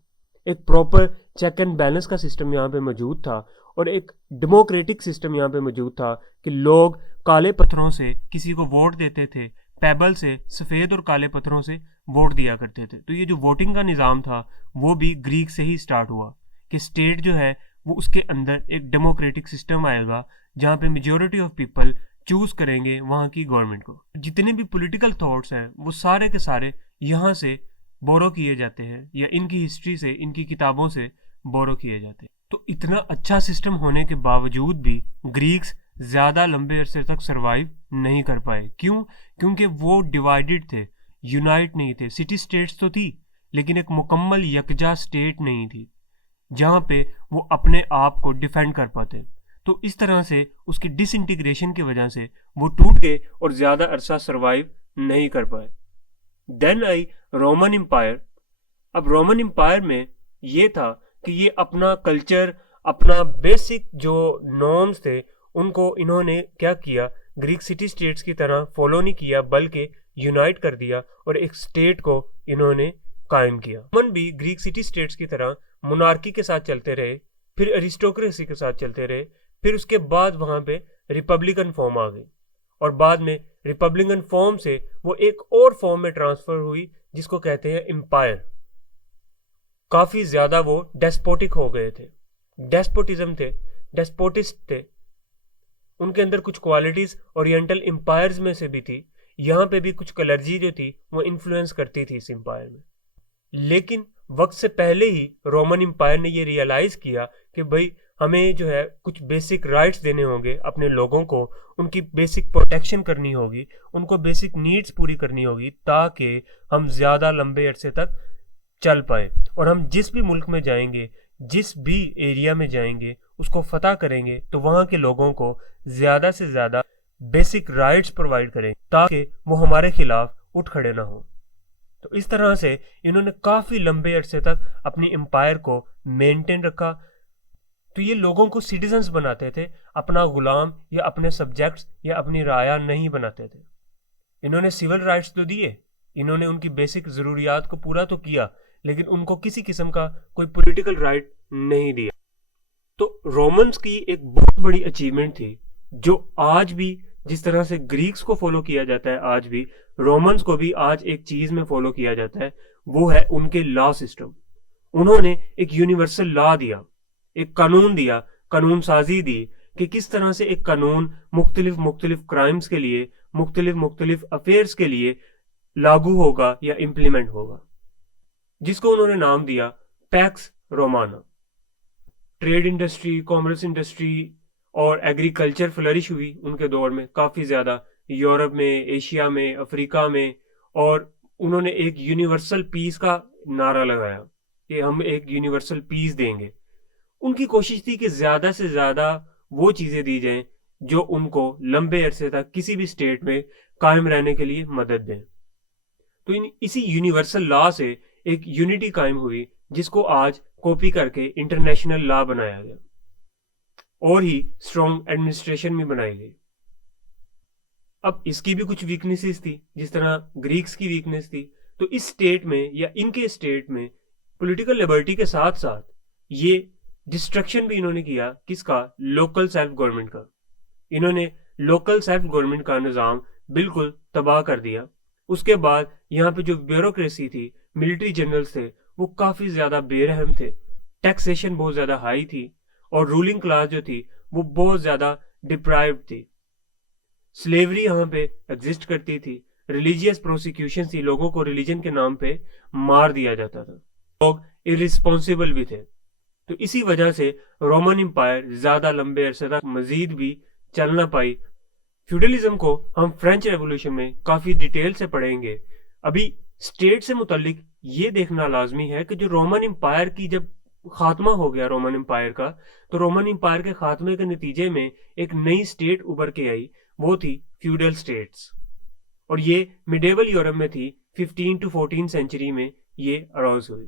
एक प्रॉपर चेक एंड बैलेंस का सिस्टम यहाँ पे मौजूद था, और एक डेमोक्रेटिक सिस्टम यहाँ पे मौजूद था कि लोग काले पत्थरों से किसी को वोट देते थे, पेबल से, सफ़ेद और काले पत्थरों से वोट दिया करते थे। तो ये जो वोटिंग का निज़ाम था वो भी ग्रीक से ही स्टार्ट हुआ कि स्टेट जो है वो उसके अंदर एक डेमोक्रेटिक सिस्टम आएगा जहाँ पे मेजॉरिटी ऑफ पीपल चूज करेंगे वहाँ की गवर्नमेंट को। जितने भी पॉलिटिकल थॉट्स हैं वो सारे के सारे यहाँ से बोरो किए जाते हैं, या इनकी हिस्ट्री से, इनकी किताबों से बोरो किए जाते हैं। तो इतना अच्छा सिस्टम होने के बावजूद भी ग्रीक्स ज़्यादा लंबे अरसे तक सरवाइव नहीं कर पाए। क्यों? क्योंकि वो डिवाइडेड थे, यूनाइट नहीं थे। सिटी स्टेट्स तो थी लेकिन एक मुकम्मल यकजा स्टेट नहीं थी जहाँ पे वो अपने आप को डिफेंड कर पाते। तो इस तरह से उसकी डिसइंटीग्रेशन की वजह से वो टूट गए और ज़्यादा अरसा सरवाइव नहीं कर पाए। देन आई रोमन एम्पायर। अब रोमन एम्पायर में ये था कि ये अपना कल्चर, अपना बेसिक जो नॉर्म्स थे उनको इन्होंने क्या किया, ग्रीक सिटी स्टेट्स की तरह फॉलो नहीं किया बल्कि यूनाइट कर दिया और एक स्टेट को इन्होंने कायम किया। रोमन भी ग्रीक सिटी स्टेट्स की तरह मोनार्की के साथ चलते रहे, फिर अरिस्टोक्रेसी के साथ चलते रहे, फिर उसके बाद वहाँ पे रिपब्लिकन फॉर्म आ गई, और बाद में रिपब्लिकन फॉर्म से वो एक और फॉर्म में ट्रांसफर हुई जिसको कहते हैं एम्पायर। काफी ज्यादा वो डेस्पोटिक हो गए थे, डेस्पोटिज्म थे, डेस्पोटिस्ट थे। उनके अंदर कुछ क्वालिटीज ओरिएंटल एम्पायर्स में से भी थी। यहाँ पे भी कुछ कलर्जी जो थी वो इन्फ्लुएंस करती थी इस एम्पायर में। लेकिन वक्त से पहले ही रोमन एम्पायर ने ये रियलाइज किया कि भाई हमें जो है कुछ बेसिक राइट्स देने होंगे अपने लोगों को, उनकी बेसिक प्रोटेक्शन करनी होगी, उनको बेसिक नीड्स पूरी करनी होगी ताकि हम ज़्यादा लंबे अरसे तक चल पाए। और हम जिस भी मुल्क में जाएंगे, जिस भी एरिया में जाएंगे, उसको फतह करेंगे तो वहाँ के लोगों को ज़्यादा से ज़्यादा बेसिक राइट्स प्रोवाइड करें ताकि वो हमारे खिलाफ उठ खड़े ना हो। तो इस तरह से इन्होंने काफ़ी लंबे अरसे तक अपनी एम्पायर को मेंटेन रखा। तो ये लोगों को सिटीजन्स बनाते थे, अपना गुलाम या अपने सब्जेक्ट्स या अपनी राया नहीं बनाते थे। इन्होंने सिविल राइट्स तो दिए, इन्होंने उनकी बेसिक ज़रूरियात को पूरा तो किया, लेकिन उनको किसी किस्म का कोई पॉलिटिकल राइट नहीं दिया। तो रोमन्स की एक बहुत बड़ी अचीवमेंट थी जो आज भी जिस तरह से ग्रीक्स को फॉलो किया जाता है, आज भी रोमन्स को भी आज एक चीज में फॉलो किया जाता है, वो है उनके लॉ सिस्टम। उन्होंने एक यूनिवर्सल लॉ दिया, एक कानून दिया, कानून साजी दी कि किस तरह से एक कानून मुख्तलिफ क्राइम्स के लिए मुख्तलिफ मुख्तलिफ अफेयर्स के लिए लागू होगा या इम्प्लीमेंट होगा, जिसको उन्होंने नाम दिया PACS Romana. Trade industry, commerce industry और एग्रीकल्चर फ्लरिश हुई उनके दौर में काफ़ी ज़्यादा, यूरोप में, एशिया में, अफ्रीका में। और उन्होंने एक यूनिवर्सल पीस का नारा लगाया कि हम एक यूनिवर्सल पीस देंगे। उनकी कोशिश थी कि ज़्यादा से ज़्यादा वो चीज़ें दी जाएं जो उनको लंबे अरसे तक किसी भी स्टेट में कायम रहने के लिए मदद दें। तो इसी यूनिवर्सल लॉ से एक यूनिटी कायम हुई, जिसको आज कॉपी करके इंटरनेशनल लॉ बनाया गया और ही स्ट्रॉन्ग एडमिनिस्ट्रेशन भी बनाई गई। अब इसकी भी कुछ वीकनेसेस थी, जिस तरह ग्रीक्स की वीकनेस थी। तो इस स्टेट में या इनके स्टेट में पॉलिटिकल लिबर्टी के साथ साथ ये डिस्ट्रक्शन भी इन्होंने किया, किसका? लोकल सेल्फ गवर्नमेंट का। इन्होंने लोकल सेल्फ गवर्नमेंट का निज़ाम बिल्कुल तबाह कर दिया। उसके बाद यहाँ पे जो ब्यूरोक्रेसी थी, मिलिट्री जनरल्स थे, वो काफ़ी ज़्यादा बेरहम थे, टैक्सेशन बहुत ज़्यादा हाई थी, और रूलिंग क्लास जो थी वो बहुत ज़्यादा डिप्राइव्ड थी। स्लेवरी यहाँ पे एग्जिस्ट करती थी, रिलीजियस प्रोसिक्यूशन थी, लोगों को रिलीजन के नाम पे मार दिया जाता था, लोग इरिस्पॉन्सिबल भी थे। तो इसी वजह से रोमन एम्पायर ज़्यादा लंबे अरसे तक मजीद भी चल ना पाई। फ्यूडलिज्म को हम फ्रेंच रेवोल्यूशन में काफ़ी डिटेल से पढ़ेंगे। अभी स्टेट से मुतल्लिक ये देखना लाजमी है कि जो रोमन एम्पायर की जब खात्मा हो गया रोमन एम्पायर का, तो रोमन एम्पायर के खात्मे के नतीजे में एक नई स्टेट उभर के आई, वो थी फ्यूडल स्टेट्स। और ये मिडेवल यूरोप में थी, 15 to 14 सेंचुरी में ये अराउज हुई।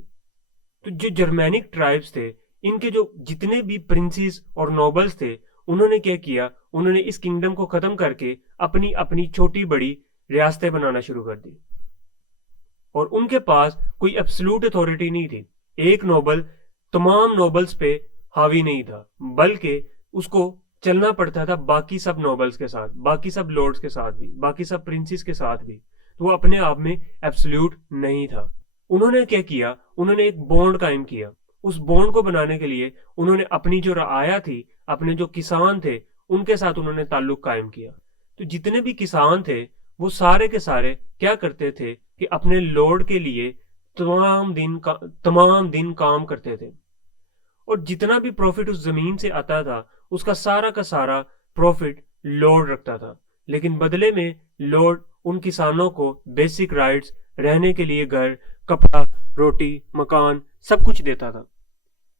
तो जो जर्मैनिक ट्राइब्स थे, इनके जो जितने भी प्रिंसेस और नोबल्स थे, उन्होंने क्या किया? उन्होंने इस किंगडम को खत्म करके अपनी अपनी छोटी बड़ी रियासतें बनाना शुरू कर दी। और उनके पास कोई एब्सोल्यूट अथॉरिटी नहीं थी। एक नोबल तमाम नोबल्स पे हावी नहीं था, बल्कि उसको चलना पड़ता था बाकी सब नोबल्स के साथ, बाकी सब लॉर्ड्स के साथ भी, बाकी सब प्रिंसेस के साथ भी। तो वो अपने आप में एब्सोल्यूट नहीं था। उन्होंने क्या किया? उन्होंने एक बॉन्ड कायम किया। उस बॉन्ड को बनाने के लिए उन्होंने अपनी जो रआया थी, अपने जो किसान थे, उनके साथ उन्होंने ताल्लुक कायम किया। तो जितने भी किसान थे वो सारे के सारे क्या करते थे कि अपने लॉर्ड के लिए तमाम दिन काम करते थे, और जितना भी प्रॉफिट उस जमीन से आता था उसका सारा का सारा प्रॉफिट लॉर्ड रखता था। लेकिन बदले में लॉर्ड उन किसानों को बेसिक राइट्स, रहने के लिए घर, कपड़ा, रोटी, मकान सब कुछ देता था।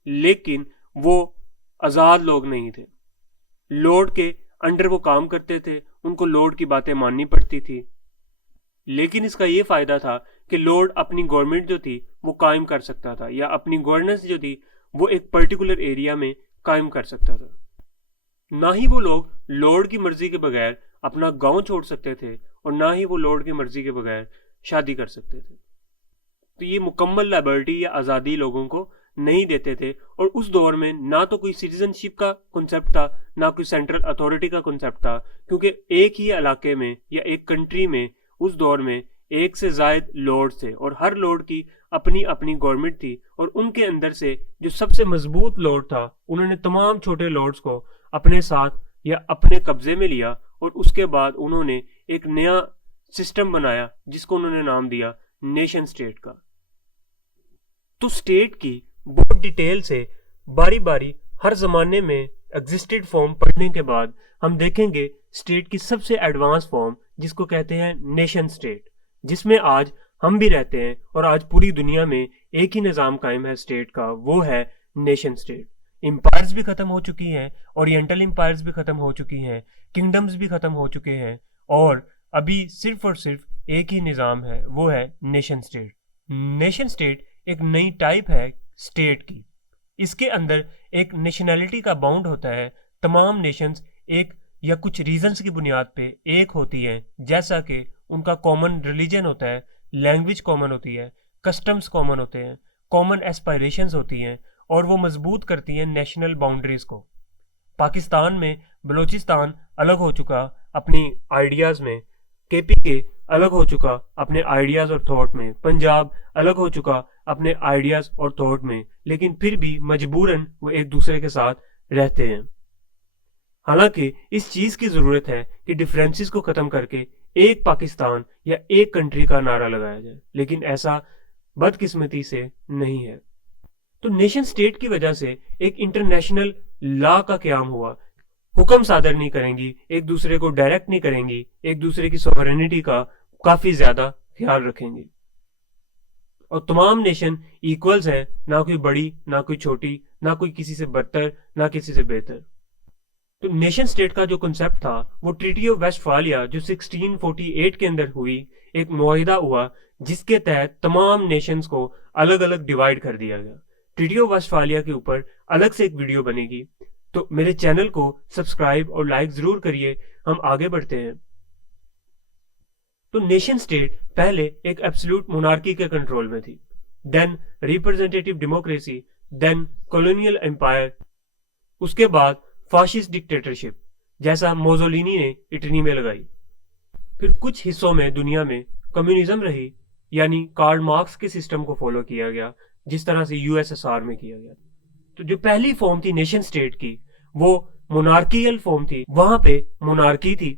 लेकिन वो आज़ाद लोग नहीं थे, लॉर्ड के अंडर वो काम करते थे, उनको लॉर्ड की बातें माननी पड़ती थी। लेकिन इसका ये फायदा था कि लॉर्ड अपनी गवर्नमेंट जो थी वो कायम कर सकता था, या अपनी गवर्नेंस जो थी वो एक पर्टिकुलर एरिया में कायम कर सकता था। ना ही वो लोग लॉर्ड की मर्जी के बगैर अपना गांव छोड़ सकते थे, और ना ही वो लॉर्ड की मर्जी के बगैर शादी कर सकते थे। तो ये मुकम्मल लिबर्टी या आज़ादी लोगों को नहीं देते थे। और उस दौर में ना तो कोई सिटीजनशिप का कॉन्सेप्ट था, ना कोई सेंट्रल अथॉरिटी का कॉन्सेप्ट था, क्योंकि एक ही इलाके में या एक कंट्री में उस दौर में एक से ज़ायद लॉर्ड थे, और हर लॉर्ड की अपनी अपनी गवर्नमेंट थी। और उनके अंदर से जो सबसे मजबूत लॉर्ड था, उन्होंने तमाम छोटे लॉर्ड्स को अपने साथ या अपने कब्जे में लिया, और उसके बाद उन्होंने एक नया सिस्टम बनाया जिसको उन्होंने नाम दिया नेशन स्टेट का। तो स्टेट की बहुत डिटेल से बारी बारी हर जमाने में एग्जिस्टेड फॉर्म पढ़ने के बाद हम देखेंगे स्टेट की सबसे एडवांस फॉर्म, जिसको कहते हैं नेशन स्टेट, जिसमें आज हम भी रहते हैं, और आज पूरी दुनिया में एक ही निज़ाम कायम है स्टेट का, वो है नेशन स्टेट। एम्पायर्स भी खत्म हो चुकी हैं, ओरिएंटल एम्पायर्स भी खत्म हो चुकी हैं, किंगडम्स भी खत्म हो चुके हैं, और अभी सिर्फ और सिर्फ एक ही निज़ाम है, वो है नेशन स्टेट। नेशन स्टेट एक नई टाइप है स्टेट की। इसके अंदर एक नेशनैलिटी का बाउंड होता है। तमाम नेशंस एक या कुछ रीजंस की बुनियाद पे एक होती हैं, जैसा कि उनका कॉमन रिलीजन होता है, लैंग्वेज कॉमन होती है, कस्टम्स कॉमन होते हैं, कॉमन एस्पायरेशंस होती हैं, और वो मजबूत करती हैं नेशनल बाउंड्रीज को। पाकिस्तान में बलूचिस्तान अलग हो चुका अपनी आइडियाज़ में, KPK अलग हो चुका अपने आइडियाज़ और थॉट में, पंजाब अलग हो चुका अपने आइडियाज़ और थॉट में, लेकिन फिर भी मजबूरन वो एक दूसरे के साथ रहते हैं। हालांकि इस चीज़ की ज़रूरत है कि डिफरेंसेस को ख़त्म करके एक पाकिस्तान या एक कंट्री का नारा लगाया जाए, लेकिन ऐसा बदकिस्मती से नहीं है। तो नेशन स्टेट की वजह से एक इंटरनेशनल लॉ का क्याम हुआ। हुक्म सादर नहीं करेंगी, एक दूसरे को डायरेक्ट नहीं करेंगी, एक दूसरे की सॉवरेनिटी का काफी ज्यादा ख्याल रखेंगी। और तमाम नेशन इक्वल्स हैं, ना कोई बड़ी ना कोई छोटी, ना कोई किसी से बदतर ना किसी से बेहतर। तो नेशन स्टेट का जो कंसेप्ट था वो ट्रीटी ऑफ वेस्टफालिया जो 1648 के अंदर हुई, एक मुआहिदा हुआ जिसके तहत तमाम नेशंस को अलग अलग डिवाइड कर दिया गया। ट्रीटी ऑफ वेस्टफालिया के ऊपर अलग से एक वीडियो बनेगी, तो मेरे चैनल को सब्सक्राइब और लाइक जरूर करिए। हम आगे बढ़ते हैं। तो नेशन स्टेट पहले एक एब्सोल्यूट मोनार्की के कंट्रोल में थी, then representative democracy, then colonial empire, उसके बाद फाशिस्ट डिक्टेटरशिप जैसा मोजोलिनी ने इटली में लगाई। फिर कुछ हिस्सों में दुनिया में कम्युनिज्म रही, यानी कार्ल मार्क्स के सिस्टम को फॉलो किया गया जिस तरह से यूएसएसआर में किया गया। तो जो पहली फॉर्म थी नेशन स्टेट की वो मोनार्कियल फॉर्म थी, वहां पे मोनार्की थी,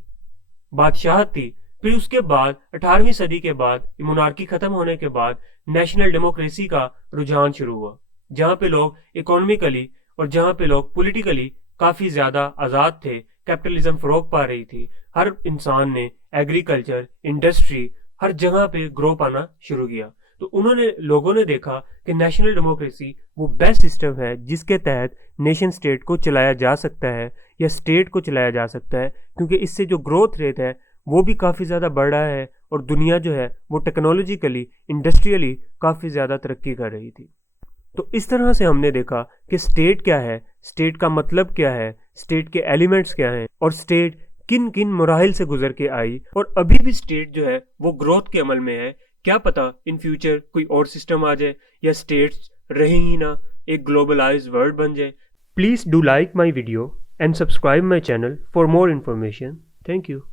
बादशाहत थी। फिर उसके बाद 18वीं सदी के बाद मोनार्की खत्म होने के बाद नेशनल डेमोक्रेसी का रुझान शुरू हुआ, जहां पे लोग इकोनॉमिकली और जहां पे लोग पॉलिटिकली काफी ज्यादा आजाद थे। कैपिटलिज्म फरोग पा रही थी, हर इंसान ने एग्रीकल्चर, इंडस्ट्री हर जगह पे ग्रो पाना शुरू किया। तो लोगों ने देखा कि नेशनल डेमोक्रेसी वो बेस्ट सिस्टम है जिसके तहत नेशन स्टेट को चलाया जा सकता है या स्टेट को चलाया जा सकता है, क्योंकि इससे जो ग्रोथ रेट है वो भी काफ़ी ज़्यादा बढ़ रहा है और दुनिया जो है वो टेक्नोलॉजिकली, इंडस्ट्रियली काफ़ी ज़्यादा तरक्की कर रही थी। तो इस तरह से हमने देखा कि स्टेट क्या है, स्टेट का मतलब क्या है, स्टेट के एलिमेंट्स क्या हैं और स्टेट किन किन मराहिल से गुजर के आई, और अभी भी स्टेट जो है वो ग्रोथ के अमल में है। क्या पता इन फ्यूचर कोई और सिस्टम आ जाए या स्टेट्स रहे ही ना, एक ग्लोबलाइज्ड वर्ल्ड बन जाए। Please do like my video and subscribe my channel for more information. Thank you.